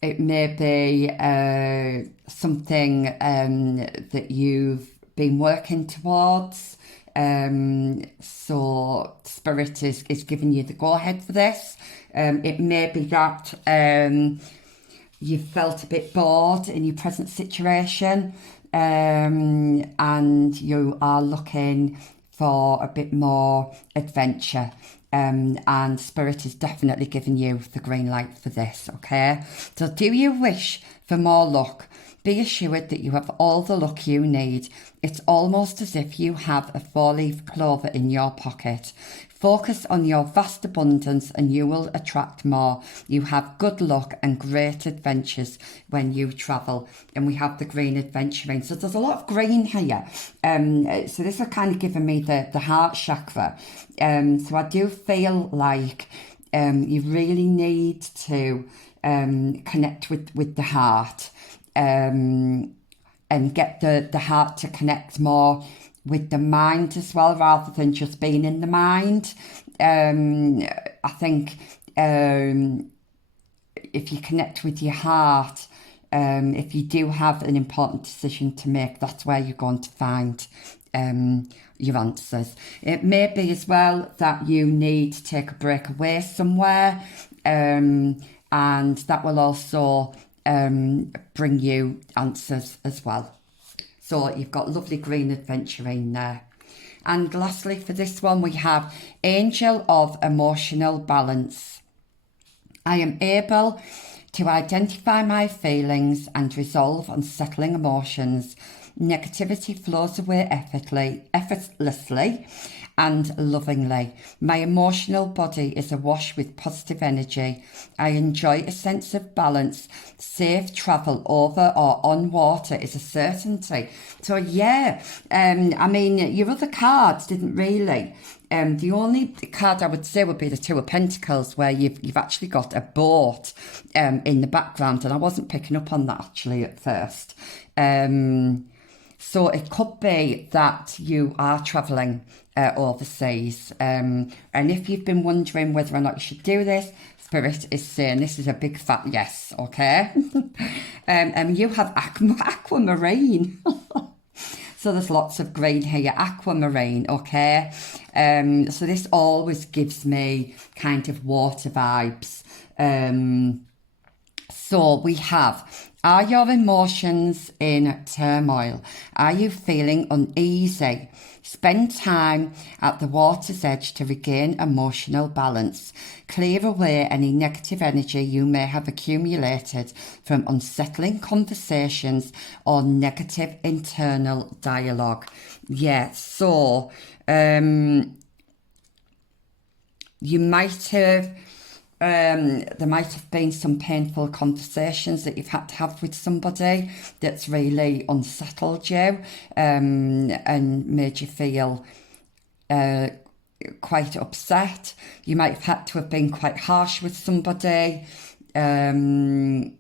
It may be something that you've been working towards. So Spirit is giving you the go-ahead for this. It may be that you felt a bit bored in your present situation, and you are looking for a bit more adventure. And Spirit is definitely giving you the green light for this, okay? So do you wish for more luck? Be assured that you have all the luck you need. It's almost as if you have a 4-leaf clover in your pocket. Focus on your vast abundance and you will attract more. You have good luck and great adventures when you travel. And we have the green adventuring. So there's a lot of green here. So this is kind of giving me the heart chakra. So I do feel like you really need to connect with the heart. And get the heart to connect more with the mind as well, rather than just being in the mind. I think if you connect with your heart, if you do have an important decision to make, that's where you're going to find your answers. It may be as well that you need to take a break away somewhere, and that will also bring you answers as well. So you've got lovely green adventuring there. And lastly for this one, we have Angel of Emotional Balance. I am able to identify my feelings and resolve unsettling emotions. Negativity flows away effortlessly and lovingly. My emotional body is awash with positive energy. I enjoy a sense of balance. Safe travel over or on water is a certainty. So yeah, I mean, your other cards didn't really. The only card I would say would be the Two of Pentacles, where you've actually got a boat in the background, and I wasn't picking up on that actually at first. So it could be that you are travelling overseas. And if you've been wondering whether or not you should do this, Spirit is saying this is a big fat yes, okay? You have aquamarine. So there's lots of green here, aquamarine, okay? So this always gives me kind of water vibes. So we have, are your emotions in turmoil? Are you feeling uneasy? Spend time at the water's edge to regain emotional balance. Clear away any negative energy you may have accumulated from unsettling conversations or negative internal dialogue. Yeah, so you might have... there might have been some painful conversations that you've had to have with somebody that's really unsettled you and made you feel quite upset. You might have had to have been quite harsh with somebody, and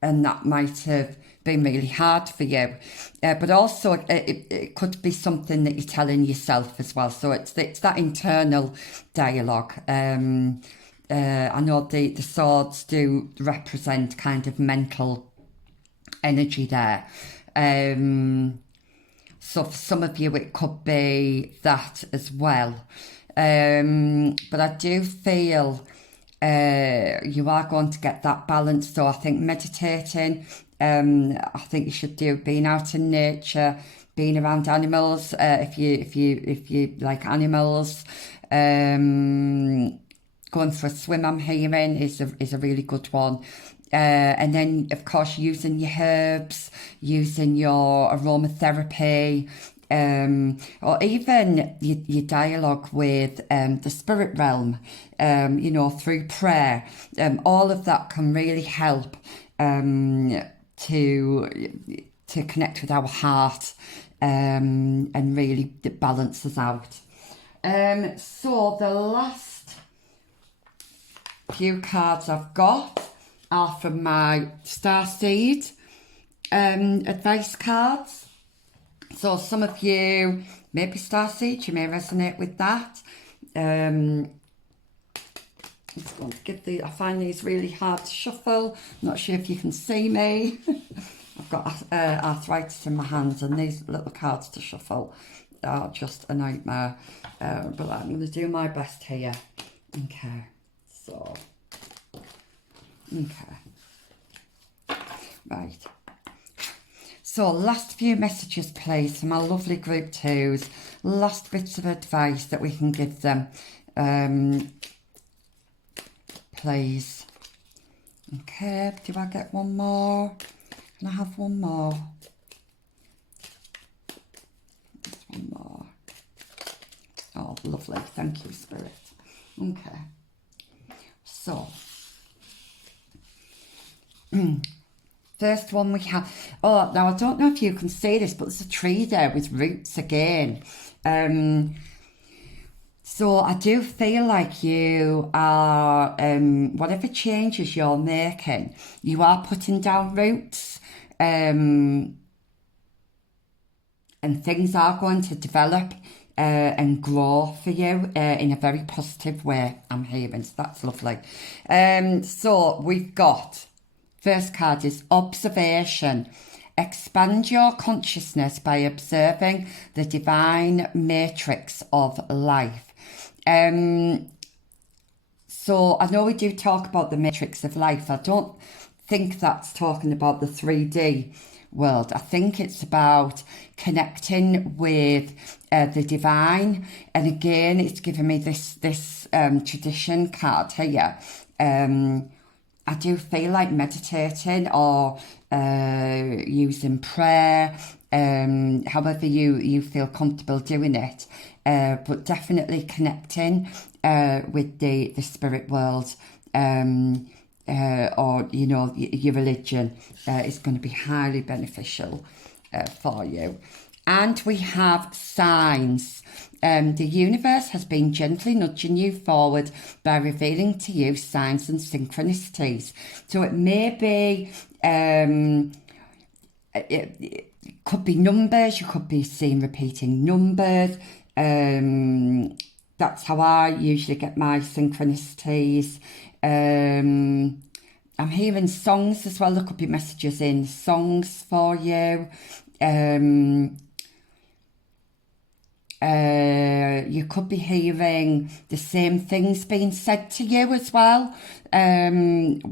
that might have been really hard for you. But also it could be something that you're telling yourself as well. So it's that internal dialogue. I know the swords do represent kind of mental energy there. So for some of you it could be that as well. But I do feel you are going to get that balance. So I think meditating, I think you should do being out in nature, being around animals, if you like animals. Going for a swim, I'm hearing, is a really good one. And then of course using your herbs, using your aromatherapy, or even your dialogue with the spirit realm, through prayer. All of that can really help to connect with our heart and really balance us out. So the last few cards I've got are from my Starseed advice cards. So some of you may be Starseed, you may resonate with that. I find these really hard to shuffle. I'm not sure if you can see me. I've got arthritis in my hands, and these little cards to shuffle are just a nightmare. But I'm going to do my best here. Okay, so. Okay. Right. So last few messages, please, from our lovely group twos. Last bits of advice that we can give them, please. Okay, do I get one more? Can I have one more? One more. Oh, lovely. Thank you, Spirit. Okay. So, first one we have. Oh, now I don't know if you can see this, but there's a tree there with roots again. So I do feel like you are, whatever changes you're making, you are putting down roots, and things are going to develop and grow for you in a very positive way, I'm hearing. So that's lovely. So we've got, first card is observation. Expand your consciousness by observing the divine matrix of life. So I know we do talk about the matrix of life. I don't think that's talking about the 3D world. I think it's about connecting with the divine. And again, it's given me this tradition card here. I do feel like meditating or using prayer, however you feel comfortable doing it, but definitely connecting with the spirit world, or your religion is going to be highly beneficial for you. And we have signs. The universe has been gently nudging you forward by revealing to you signs and synchronicities. So it may be, it could be numbers, you could be seeing repeating numbers. That's how I usually get my synchronicities. I'm hearing songs as well. There could be messages in songs for you. You could be hearing the same things being said to you as well,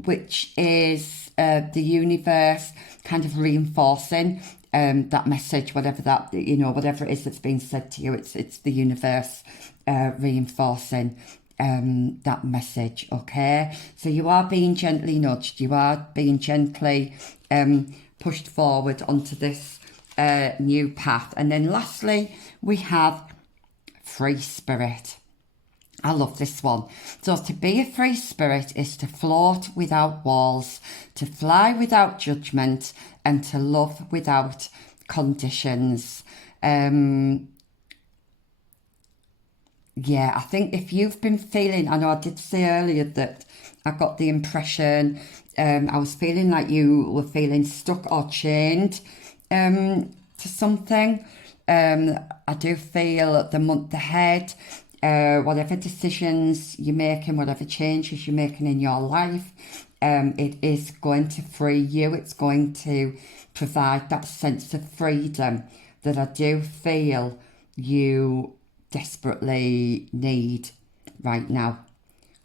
which is the universe kind of reinforcing that message, whatever that, whatever it is that's being said to you. It's the universe reinforcing that message. Okay, so you are being gently nudged, you are being gently pushed forward onto this new path. And then lastly, we have free spirit. I love this one. So to be a free spirit is to float without walls, to fly without judgment, and to love without conditions. Yeah, I think if you've been feeling, I know I did say earlier that I got the impression I was feeling like you were feeling stuck or chained to something. I do feel the month ahead, whatever decisions you're making, whatever changes you're making in your life, it is going to free you. It's going to provide that sense of freedom that I do feel you desperately need right now.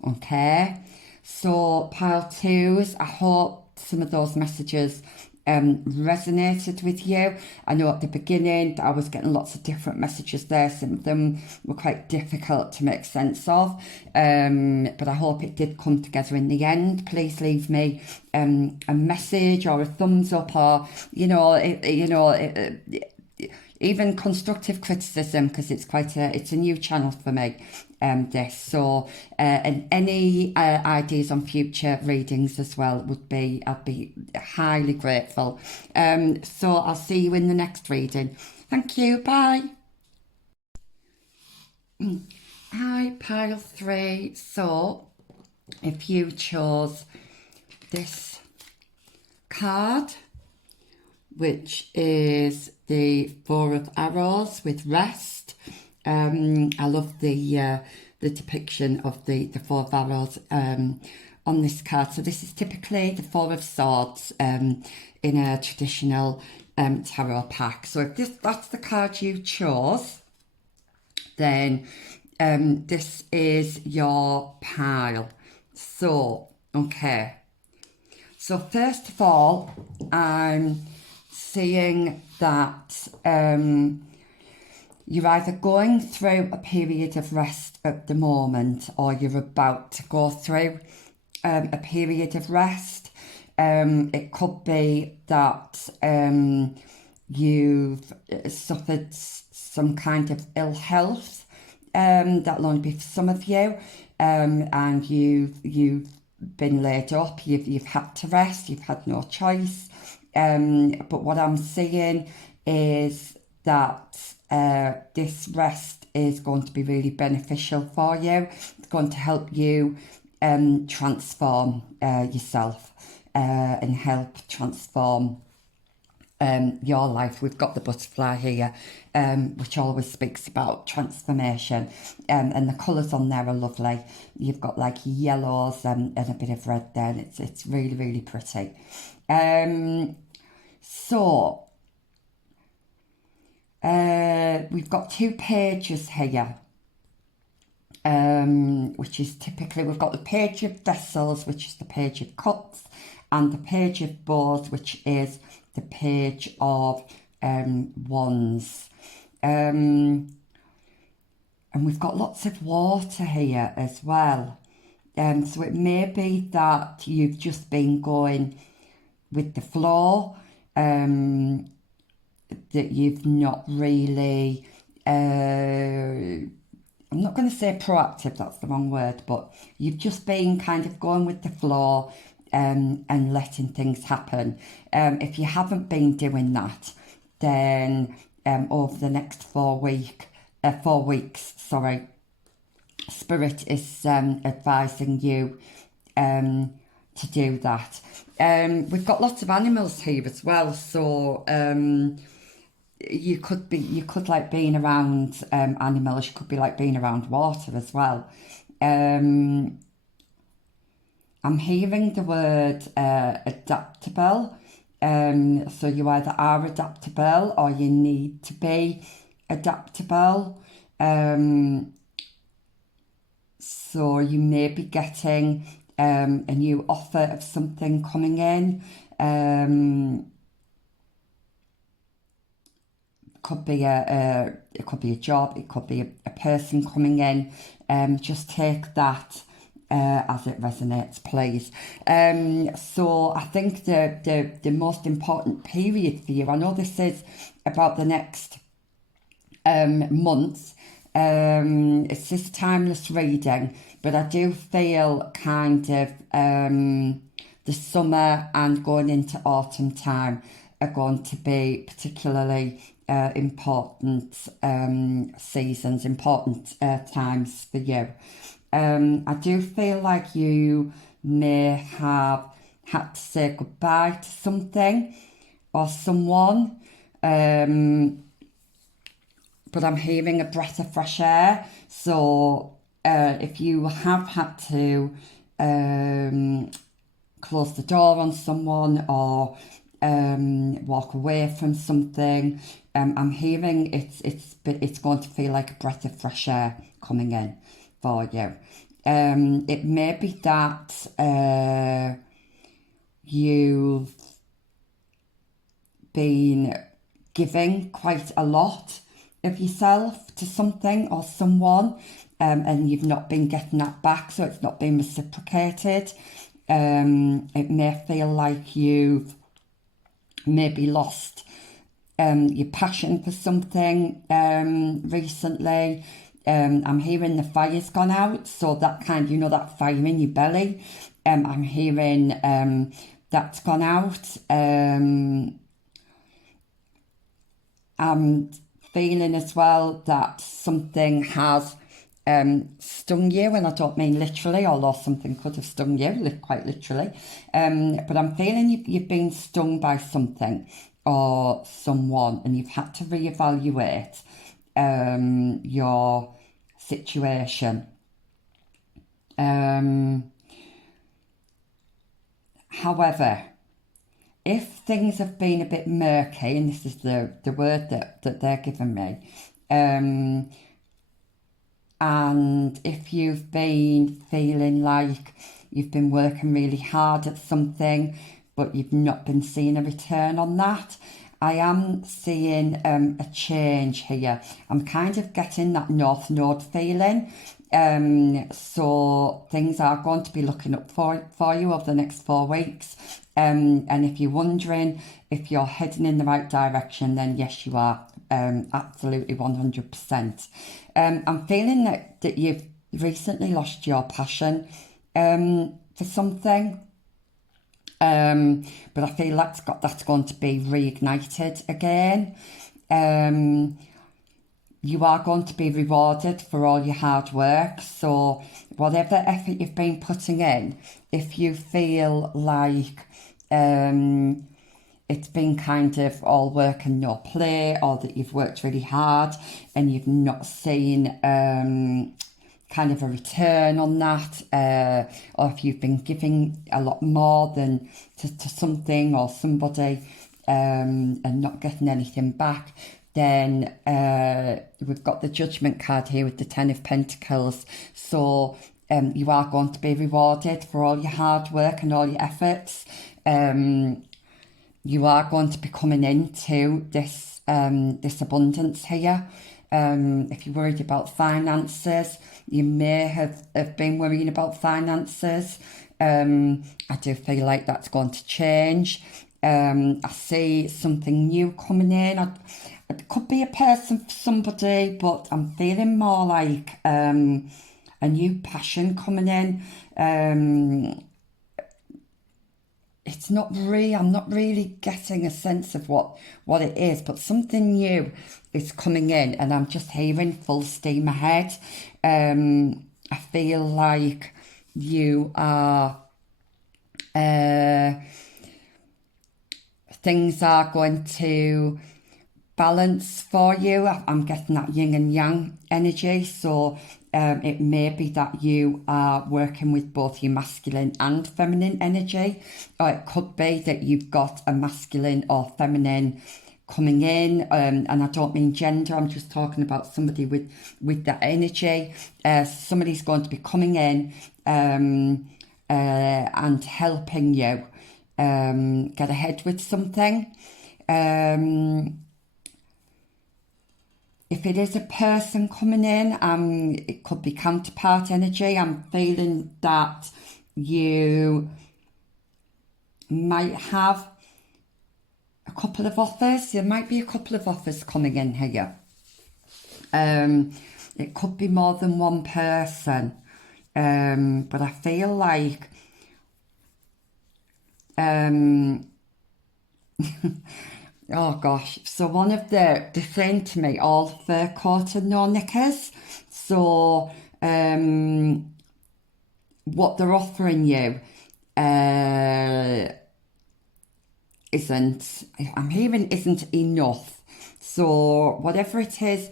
Okay, so pile twos, I hope some of those messages resonated with you. I know at the beginning I was getting lots of different messages there. Some of them were quite difficult to make sense of, but I hope it did come together in the end. Please leave me a message or a thumbs up, or even constructive criticism, because it's a new channel for me, this. So and any ideas on future readings as well I'd be highly grateful. So I'll see you in the next reading. Thank you. Bye. Hi, pile three. So if you chose this card, which is the Four of Arrows with rest. I love the depiction of the Four of Arrows on this card. So this is typically the Four of Swords in a traditional tarot pack. So if that's the card you chose, then this is your pile. So, okay. So first of all, I'm seeing that you're either going through a period of rest at the moment, or you're about to go through a period of rest. It could be that you've suffered some kind of ill health. That'll only be for some of you, and you've been laid up. You've had to rest. You've had no choice. But what I'm seeing is that this rest is going to be really beneficial for you. It's going to help you transform yourself and help transform your life. We've got the butterfly here, which always speaks about transformation, and the colours on there are lovely. You've got like yellows and a bit of red there, and it's really, really pretty. So we've got 2 pages here, which is typically, we've got the page of vessels, which is the page of cups, and the page of bows, which is the page of wands. And we've got lots of water here as well. So it may be that you've just been going with the flow, that you've not really, I'm not going to say proactive, that's the wrong word, but you've just been kind of going with the flow and letting things happen. If you haven't been doing that, then over the next 4 weeks, Spirit is advising you to do that. We've got lots of animals here as well, so you could like being around animals. You could be like being around water as well. I'm hearing the word adaptable. So you either are adaptable or you need to be adaptable. So you may be getting a new offer of something coming in. Could be it could be a job, it could be a person coming in. Just take that as it resonates, please. So I think the most important period for you, I know this is about the next month, it's this timeless reading, but I do feel kind of the summer and going into autumn time are going to be particularly important seasons, important times for you. I do feel like you may have had to say goodbye to something or someone, but I'm hearing a breath of fresh air. So if you have had to close the door on someone or walk away from something, I'm hearing it's going to feel like a breath of fresh air coming in for you. It may be that you've been giving quite a lot of yourself to something or someone, and you've not been getting that back, so it's not been reciprocated. It may feel like you've maybe lost your passion for something recently. I'm hearing the fire's gone out, so that kind, that fire in your belly. I'm hearing that's gone out. I'm feeling as well that something has stung you, and I don't mean literally, although something could have stung you, quite literally. But I'm feeling you've been stung by something or someone, and you've had to reevaluate your situation. However, if things have been a bit murky, and this is the word that they're giving me, and if you've been feeling like you've been working really hard at something, but you've not been seeing a return on that. I am seeing a change here. I'm kind of getting that North Node feeling. So things are going to be looking up for you over the next 4 weeks. And if you're wondering if you're heading in the right direction, then yes, you are. Absolutely 100%. I'm feeling that you've recently lost your passion for something. But I feel that's going to be reignited again. You are going to be rewarded for all your hard work. So whatever effort you've been putting in, if you feel like it's been kind of all work and no play, or that you've worked really hard and you've not seen kind of a return on that, or if you've been giving a lot more than to something or somebody and not getting anything back, then we've got the Judgment card here with the Ten of Pentacles. So you are going to be rewarded for all your hard work and all your efforts. You are going to be coming into this abundance here. If you're worried about finances, you may have been worrying about finances. I do feel like that's going to change. I see something new coming in. It could be a person for somebody, but I'm feeling more like a new passion coming in. It's not really, I'm not really getting a sense of what it is, but something new is coming in, and I'm just hearing full steam ahead. I feel like you are, things are going to balance for you. I'm getting that yin and yang energy, so it may be that you are working with both your masculine and feminine energy, or it could be that you've got a masculine or feminine coming in, and I don't mean gender, I'm just talking about somebody with that energy. Somebody's going to be coming in and helping you get ahead with something. If it is a person coming in, it could be counterpart energy. I'm feeling that you might have a couple of offers. There might be a couple of offers coming in here. It could be more than one person. But I feel like oh gosh, so one of they're saying to me, all fur coat and no knickers. So what they're offering you I'm hearing isn't enough. So whatever it is,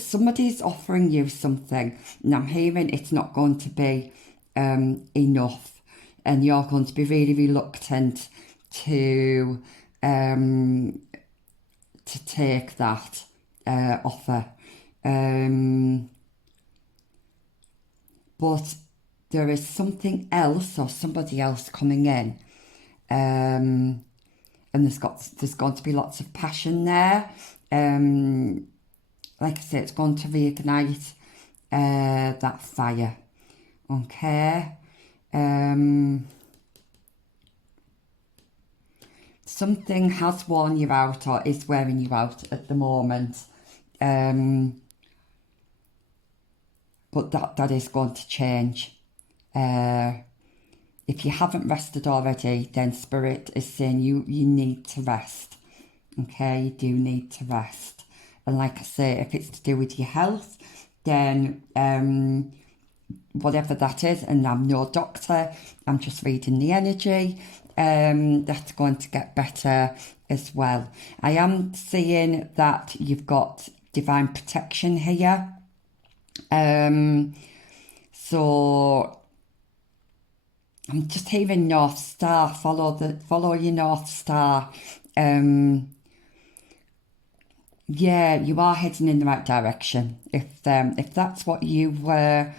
somebody's offering you something, and I'm hearing it's not going to be enough, and you're going to be really reluctant to take that offer. But there is something else or somebody else coming in, and there's going to be lots of passion there. Like I say, it's going to reignite that fire. Okay. Something has worn you out or is wearing you out at the moment. But that is going to change. If you haven't rested already, then Spirit is saying you need to rest. Okay, you do need to rest. And like I say, if it's to do with your health, then whatever that is, and I'm no doctor, I'm just reading the energy, that's going to get better as well. I am seeing that you've got divine protection here. So I'm just hearing North Star. Follow your North Star. Yeah, you are heading in the right direction. If that's what you were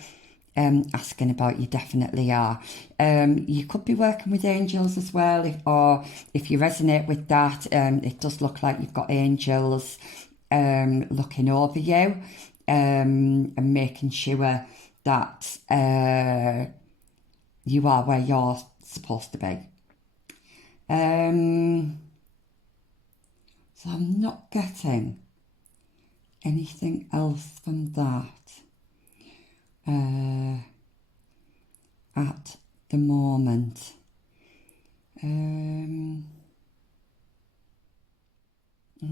asking about, you definitely are. You could be working with angels as well, or if you resonate with that, it does look like you've got angels looking over you and making sure that you are where you're supposed to be. So I'm not getting anything else from that at the moment.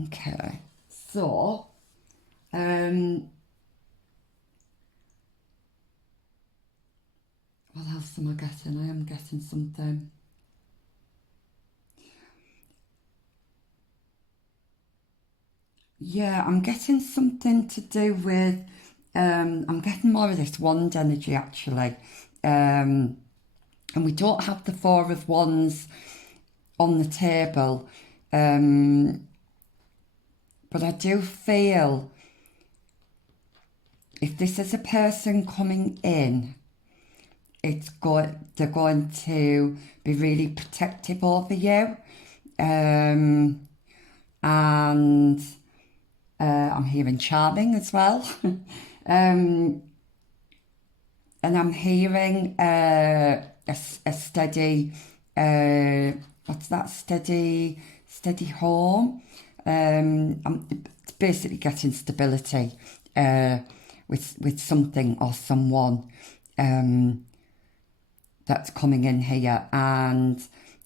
Okay, so what else am I getting? I am getting something. Yeah, I'm getting something to do with, I'm getting more of this wand energy actually. And we don't have the Four of Wands on the table. But I do feel if this is a person coming in, they're going to be really protective over you. And I'm hearing charming as well. And I'm hearing a steady, what's that, steady home. I'm basically getting stability with something or someone that's coming in here, and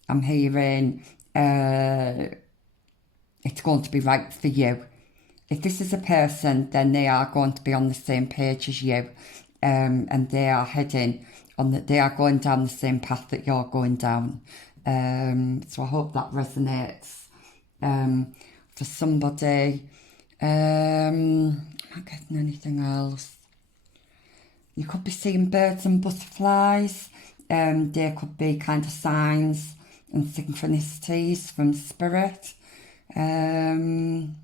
I'm hearing it's going to be right for you. If this is a person, then they are going to be on the same page as you, and they are heading they are going down the same path that you're going down. So I hope that resonates for somebody. Not getting anything else. You could be seeing birds and butterflies. There could be kind of signs and synchronicities from spirit. Anything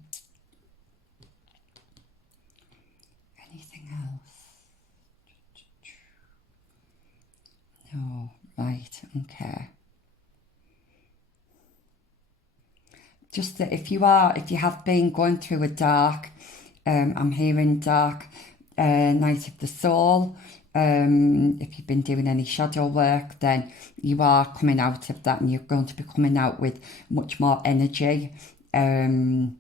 else? No, right, okay. Just that if you have been going through a dark, I'm hearing dark night of the soul. If you've been doing any shadow work, then you are coming out of that, and you're going to be coming out with much more energy and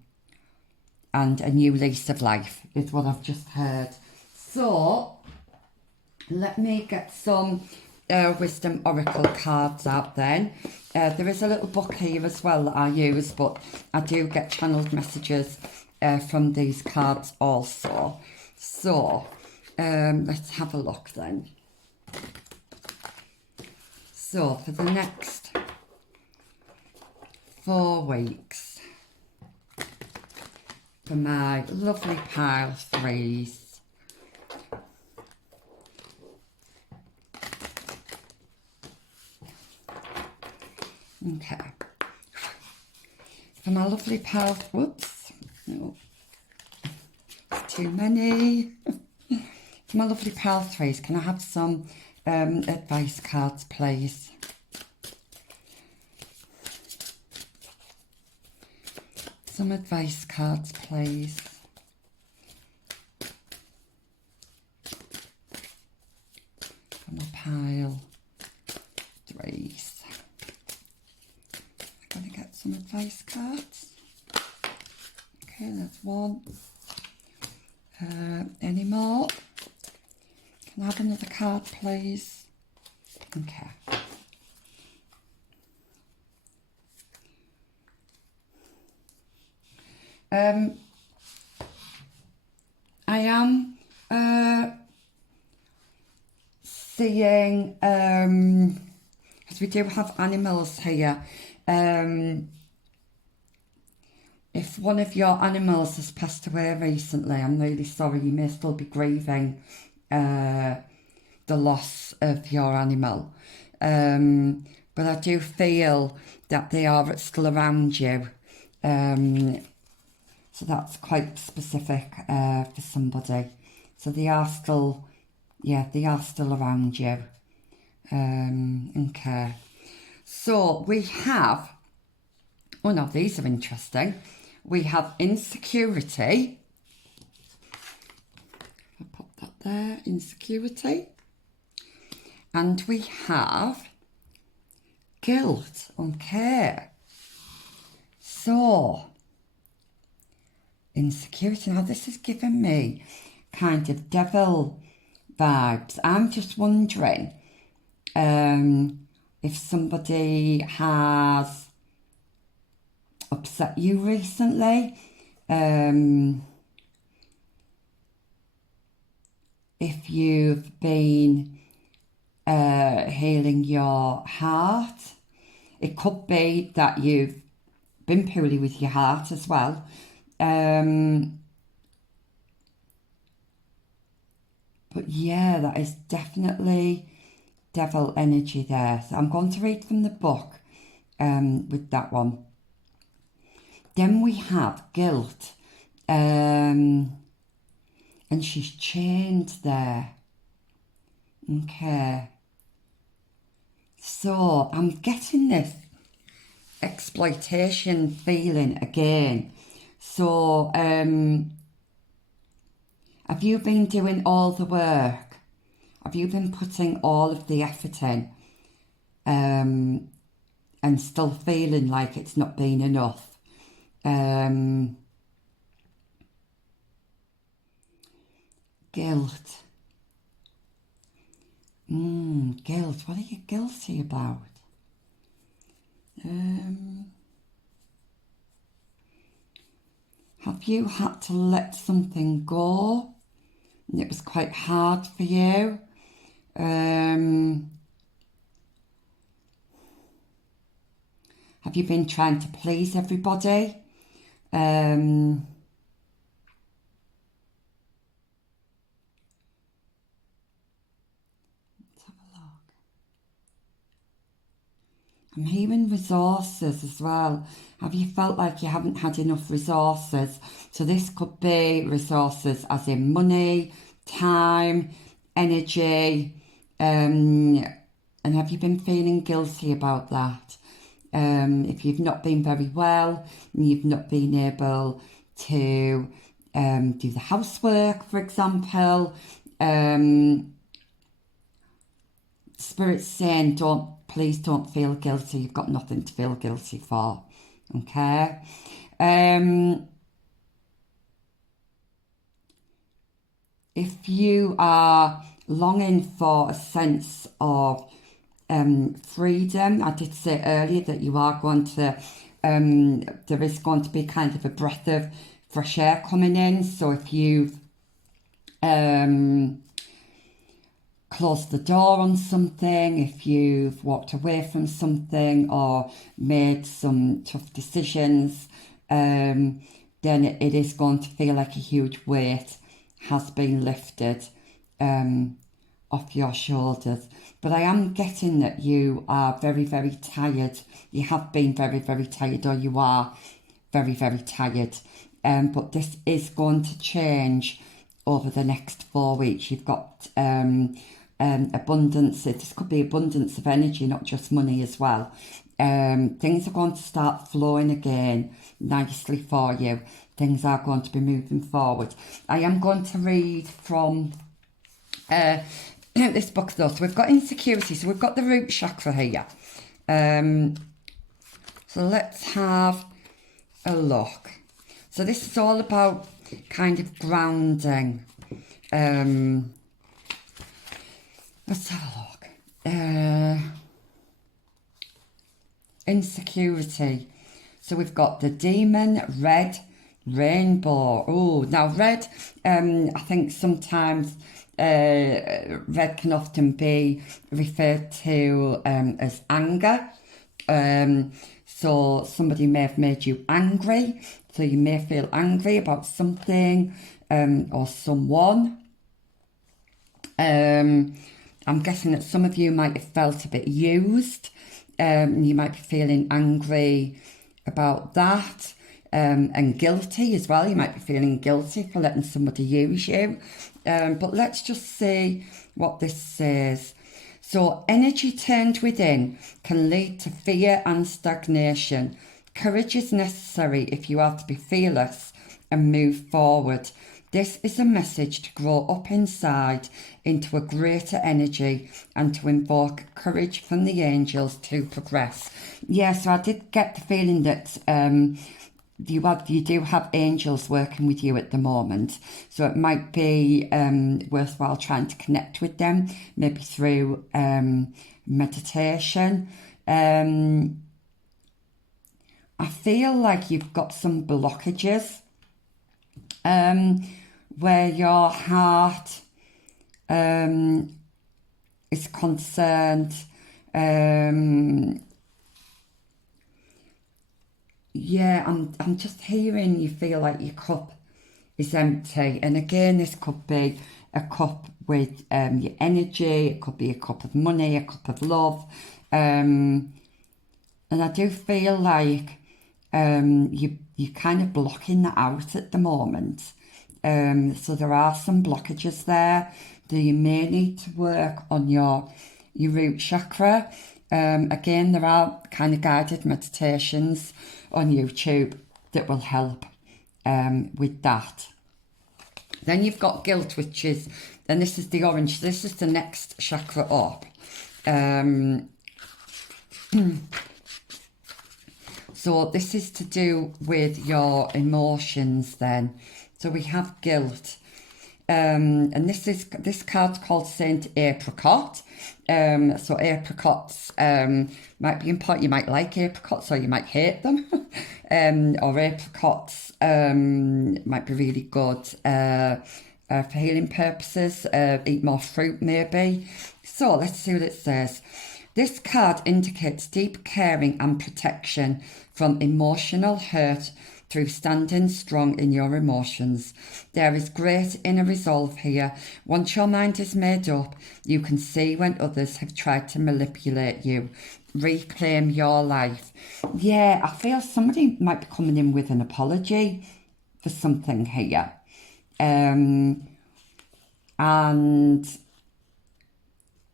a new lease of life is what I've just heard. So let me get some Wisdom Oracle cards out then. There is a little book here as well that I use, but I do get channeled messages from these cards also. So let's have a look then. So for the next 4 weeks, for my lovely pile threes, okay, for my lovely pile, whoops, no, too many. For my lovely pile threes, can I have some advice cards, please? Some advice cards, please. For my pile threes. I'm going to get some advice cards. Okay, that's one. Any more? Can I have another card, please? Okay. I am seeing, because we do have animals here, if one of your animals has passed away recently, I'm really sorry, you may still be grieving the loss of your animal. But I do feel that they are still around you. So that's quite specific for somebody. So they are still Yeah, they are still around you. Okay. So we have, oh no, these are interesting. We have insecurity. I'll put that there, insecurity. And we have guilt. Okay. So, insecurity. Now this is giving me kind of devil vibes. I'm just wondering if somebody has upset you recently, if you've been healing your heart. It could be that you've been poorly with your heart as well. But yeah, that is definitely devil energy there. So I'm going to read from the book with that one. Then we have guilt. And she's chained there. Okay. So I'm getting this exploitation feeling again. So have you been doing all the work? Have you been putting all of the effort in and still feeling like it's not been enough? Guilt. Guilt. What are you guilty about? Have you had to let something go? And it was quite hard for you. Have you been trying to please everybody? Let's have a look. I'm hearing resources as well. Have you felt like you haven't had enough resources? So this could be resources as in money, time, energy, and have you been feeling guilty about that? If you've not been very well and you've not been able to do the housework, for example, Spirit's saying, please don't feel guilty. You've got nothing to feel guilty for. Okay. If you are longing for a sense of freedom, I did say earlier that you are going to, there is going to be kind of a breath of fresh air coming in. So if you've closed the door on something, if you've walked away from something or made some tough decisions, then it is going to feel like a huge weight has been lifted off your shoulders. But I am getting that you are very, very tired. You have been very, very tired, or you are very, very tired. But this is going to change over the next 4 weeks. You've got abundance. This could be abundance of energy, not just money as well. Things are going to start flowing again nicely for you. Things are going to be moving forward. I am going to read from this book though. So we've got insecurity. So we've got the root chakra here. So let's have a look. So this is all about kind of grounding. Let's have a look. Insecurity. So we've got the demon, red, rainbow. Oh, now red, I think sometimes red can often be referred to as anger. So somebody may have made you angry. So you may feel angry about something or someone. I'm guessing that some of you might have felt a bit used. You might be feeling angry about that. And guilty as well. You might be feeling guilty for letting somebody use you. But let's just see what this says. So, energy turned within can lead to fear and stagnation. Courage is necessary if you are to be fearless and move forward. This is a message to grow up inside into a greater energy and to invoke courage from the angels to progress. Yeah, so I did get the feeling that you do have angels working with you at the moment, so it might be worthwhile trying to connect with them, maybe through meditation. I feel like you've got some blockages where your heart is concerned. Yeah, I'm just hearing you feel like your cup is empty. And again, this could be a cup with your energy, it could be a cup of money, a cup of love. And I do feel like you're kind of blocking that out at the moment. So there are some blockages there that you may need to work on your root chakra. Again, there are kind of guided meditations on YouTube that will help with that. Then you've got guilt, which is, and this is the orange, this is the next chakra up. So this is to do with your emotions then. So we have guilt. And this card's called Saint Apricot. So apricots might be important. You might like apricots or you might hate them. Or apricots might be really good for healing purposes. Eat more fruit maybe. So let's see what it says. This card indicates deep caring and protection from emotional hurt through standing strong in your emotions. There is great inner resolve here. Once your mind is made up, you can see when others have tried to manipulate you. Reclaim your life. Yeah, I feel somebody might be coming in with an apology for something here. And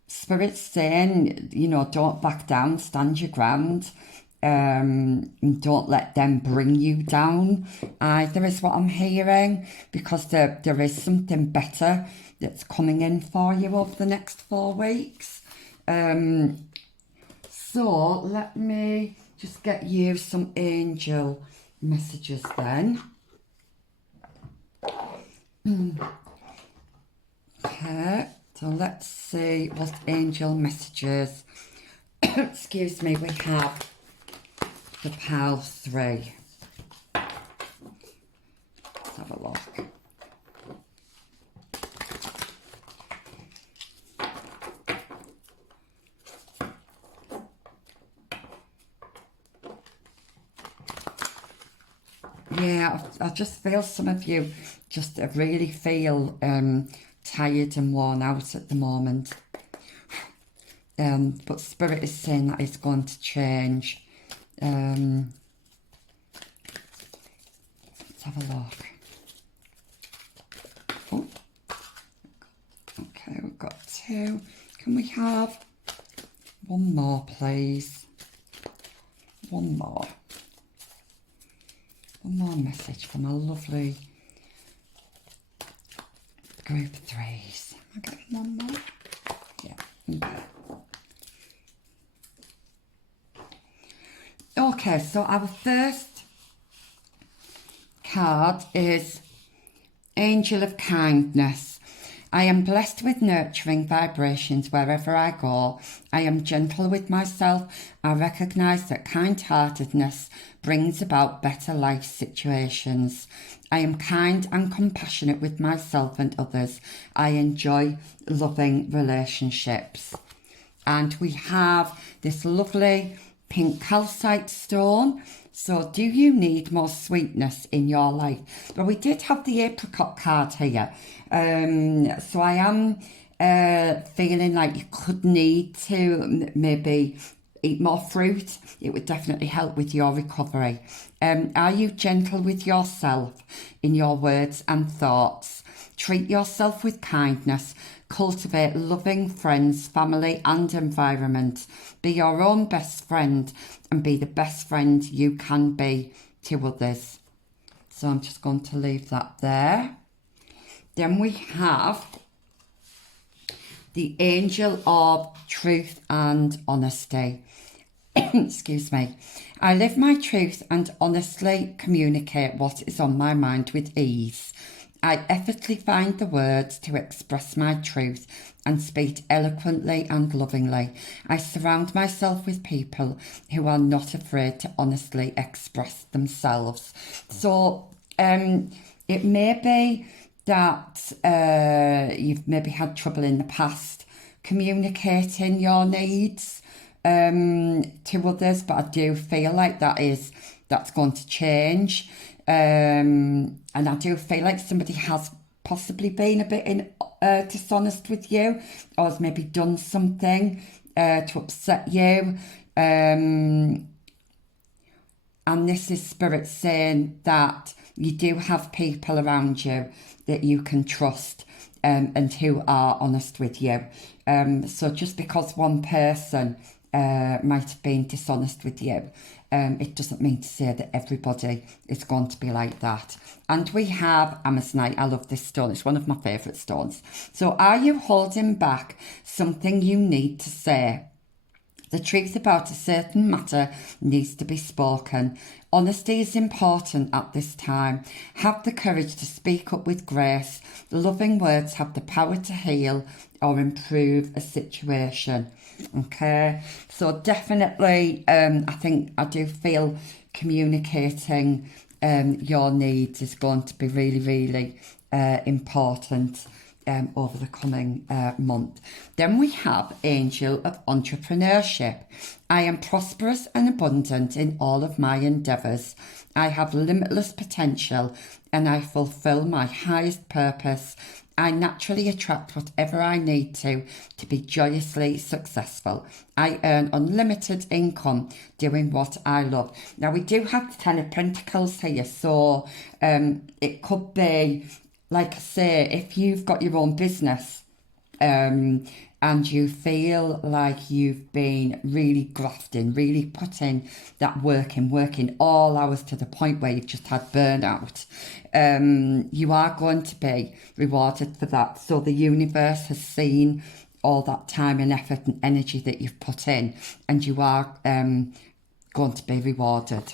Spirit's saying, you know, don't back down, stand your ground. Don't let them bring you down either, is what I'm hearing, because there is something better that's coming in for you over the next 4 weeks. So let me just get you some angel messages then. Okay, so let's see what angel messages excuse me, we have the pile 3. Let's have a look. Yeah, I just feel some of you just really feel tired and worn out at the moment. But Spirit is saying that it's going to change. Let's have a look. Oh, okay, we've got 2. Can we have one more, please? One more. One more message from a lovely group of 3s. Am I getting one more? Yeah, okay. Okay, so our first card is Angel of Kindness. I am blessed with nurturing vibrations wherever I go. I am gentle with myself. I recognise that kind-heartedness brings about better life situations. I am kind and compassionate with myself and others. I enjoy loving relationships. And we have this lovely pink calcite stone. So do you need more sweetness in your life? Well, we did have the apricot card here. So I am feeling like you could need to maybe eat more fruit. It would definitely help with your recovery. Are you gentle with yourself in your words and thoughts? Treat yourself with kindness. Cultivate loving friends, family and environment. Be your own best friend and be the best friend you can be to others. So I'm just going to leave that there. Then we have the angel of truth and honesty. Excuse me. I live my truth and honestly communicate what is on my mind with ease. I effortlessly find the words to express my truth and speak eloquently and lovingly. I surround myself with people who are not afraid to honestly express themselves. So it may be that you've maybe had trouble in the past communicating your needs to others, but I do feel like that's going to change. And I do feel like somebody has possibly been a bit dishonest with you, or has maybe done something to upset you. And this is Spirit saying that you do have people around you that you can trust and who are honest with you. So just because one person might have been dishonest with you, it doesn't mean to say that everybody is going to be like that. And we have Amazonite. I love this stone. It's one of my favourite stones. So are you holding back something you need to say? The truth about a certain matter needs to be spoken. Honesty is important at this time. Have the courage to speak up with grace. Loving words have the power to heal or improve a situation. Okay, so definitely, I do feel communicating your needs is going to be really, really important over the coming month. Then we have Angel of Entrepreneurship. I am prosperous and abundant in all of my endeavours. I have limitless potential and I fulfil my highest purpose. I naturally attract whatever I need to be joyously successful. I earn unlimited income doing what I love. Now we do have the Ten of Pentacles here, so it could be, like I say, if you've got your own business and you feel like you've been really grafting, really putting that work in, working all hours to the point where you've just had burnout, you are going to be rewarded for that. So the universe has seen all that time and effort and energy that you've put in, and you are going to be rewarded.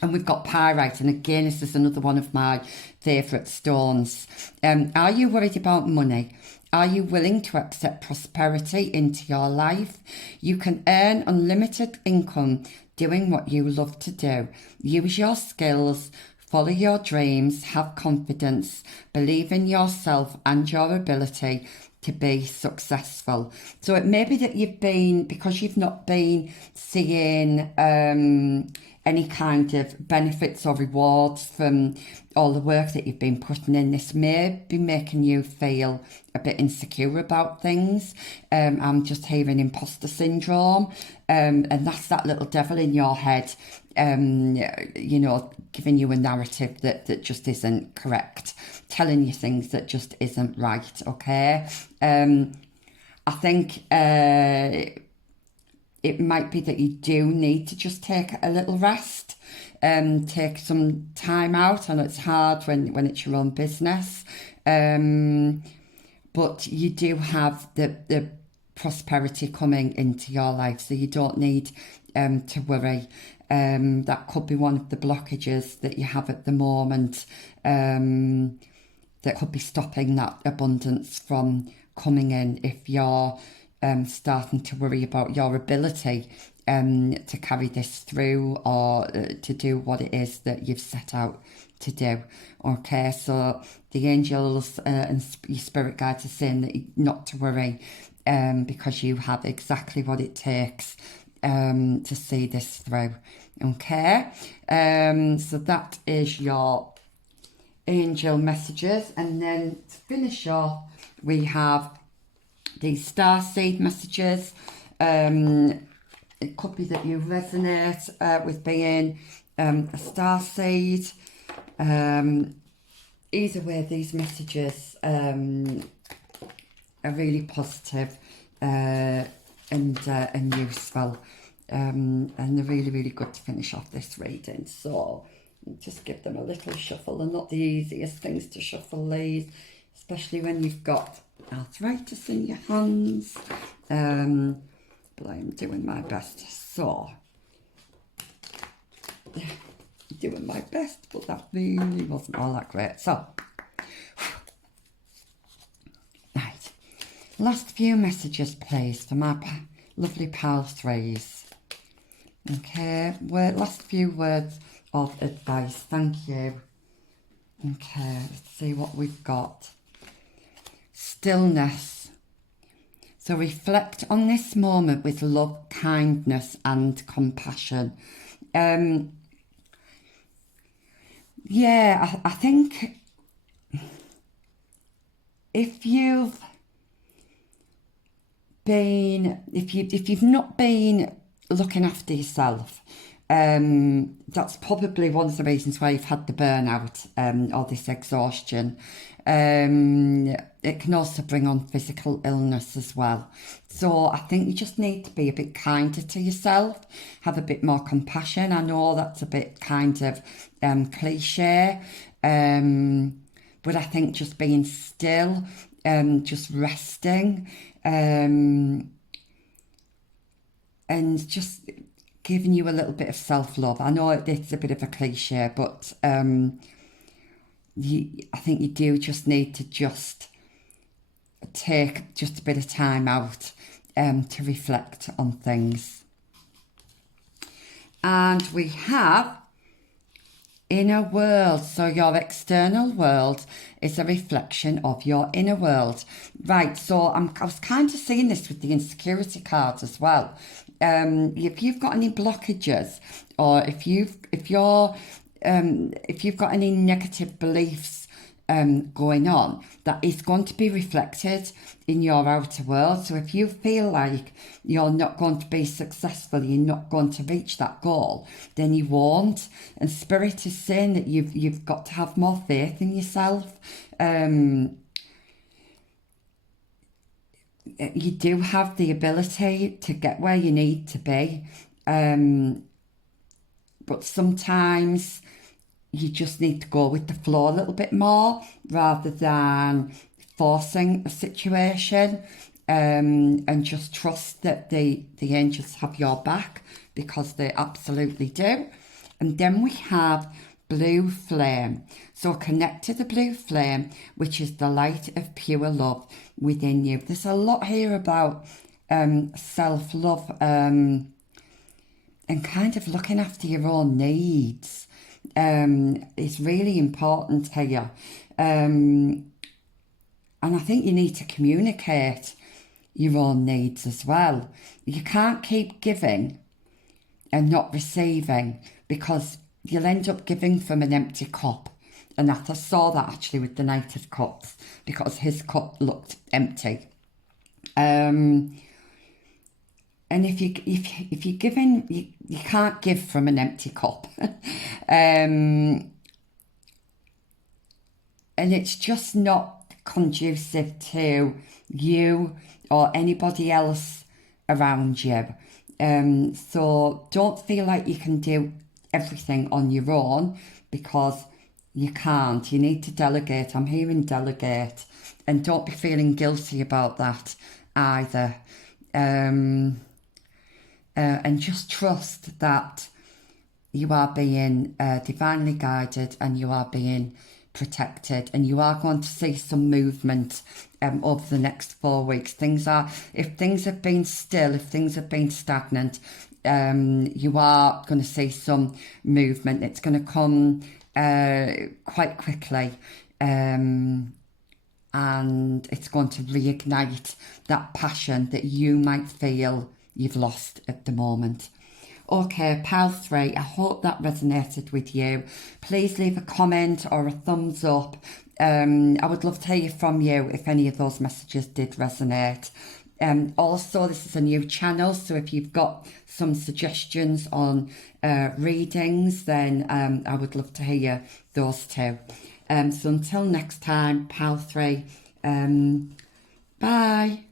And we've got pyrite, and again, this is another one of my favourite stones. Are you worried about money? Are you willing to accept prosperity into your life? You can earn unlimited income doing what you love to do. Use your skills, follow your dreams, have confidence, believe in yourself and your ability to be successful. So it may be that because you've not been seeing any kind of benefits or rewards from all the work that you've been putting in, this may be making you feel a bit insecure about things. I'm just hearing imposter syndrome, and that's that little devil in your head, giving you a narrative that just isn't correct, telling you things that just isn't right, okay? I think it might be that you do need to just take a little rest, take some time out. I know it's hard when it's your own business, but you do have the prosperity coming into your life, so you don't need to worry. That could be one of the blockages that you have at the moment, that could be stopping that abundance from coming in if you're starting to worry about your ability to carry this through or to do what it is that you've set out to do. Okay, so the angels and your spirit guides are saying that not to worry, because you have exactly what it takes to see this through. Okay, so that is your angel messages, and then to finish off we have the starseed messages. It could be that you resonate with being a starseed. Either way, these messages are really positive, and useful, and they're really, really good to finish off this reading. So just give them a little shuffle. They're not the easiest things to shuffle, these, especially when you've got arthritis in your hands, but I'm doing my best. So doing my best, but that really wasn't all that great. So right, last few messages please for my lovely pal threes. Okay, last few words of advice. Thank you. Okay, let's see what we've got. Stillness. So reflect on this moment with love, kindness and compassion. Yeah, I think if you've not been looking after yourself, that's probably one of the reasons why you've had the burnout, or this exhaustion. It can also bring on physical illness as well. So I think you just need to be a bit kinder to yourself, have a bit more compassion. I know that's a bit kind of cliche, but I think just being still, just resting, and just giving you a little bit of self-love. I know it's a bit of a cliche, but I think you do just need to just take just a bit of time out to reflect on things. And we have inner world. So your external world is a reflection of your inner world. Right, so I was kind of seeing this with the insecurity card as well. If you've got any blockages, or if you've got any negative beliefs going on, that is going to be reflected in your outer world. So if you feel like you're not going to be successful, you're not going to reach that goal, then you won't. And Spirit is saying that you've got to have more faith in yourself. You do have the ability to get where you need to be, but sometimes you just need to go with the flow a little bit more rather than forcing a situation, and just trust that the angels have your back, because they absolutely do. And then we have blue flame. So connect to the blue flame, which is the light of pure love within you. There's a lot here about self-love, and kind of looking after your own needs. Is really important here. And I think you need to communicate your own needs as well. You can't keep giving and not receiving, because you'll end up giving from an empty cup. And I saw that actually with the Knight of Cups, because his cup looked empty. And if you're giving, you can't give from an empty cup. And it's just not conducive to you or anybody else around you. So don't feel like you can do everything on your own, because you can't. You need to delegate. I'm hearing delegate, and don't be feeling guilty about that either. And just trust that you are being divinely guided, and you are being protected, and you are going to see some movement over the next 4 weeks. If things have been still, if things have been stagnant, you are going to see some movement. It's going to come quite quickly, and it's going to reignite that passion that you might feel you've lost at the moment. Okay, pile 3, I hope that resonated with you. Please leave a comment or a thumbs up. I would love to hear from you if any of those messages did resonate. Also, this is a new channel, so if you've got some suggestions on readings, then I would love to hear those too. So until next time, pile 3, Bye.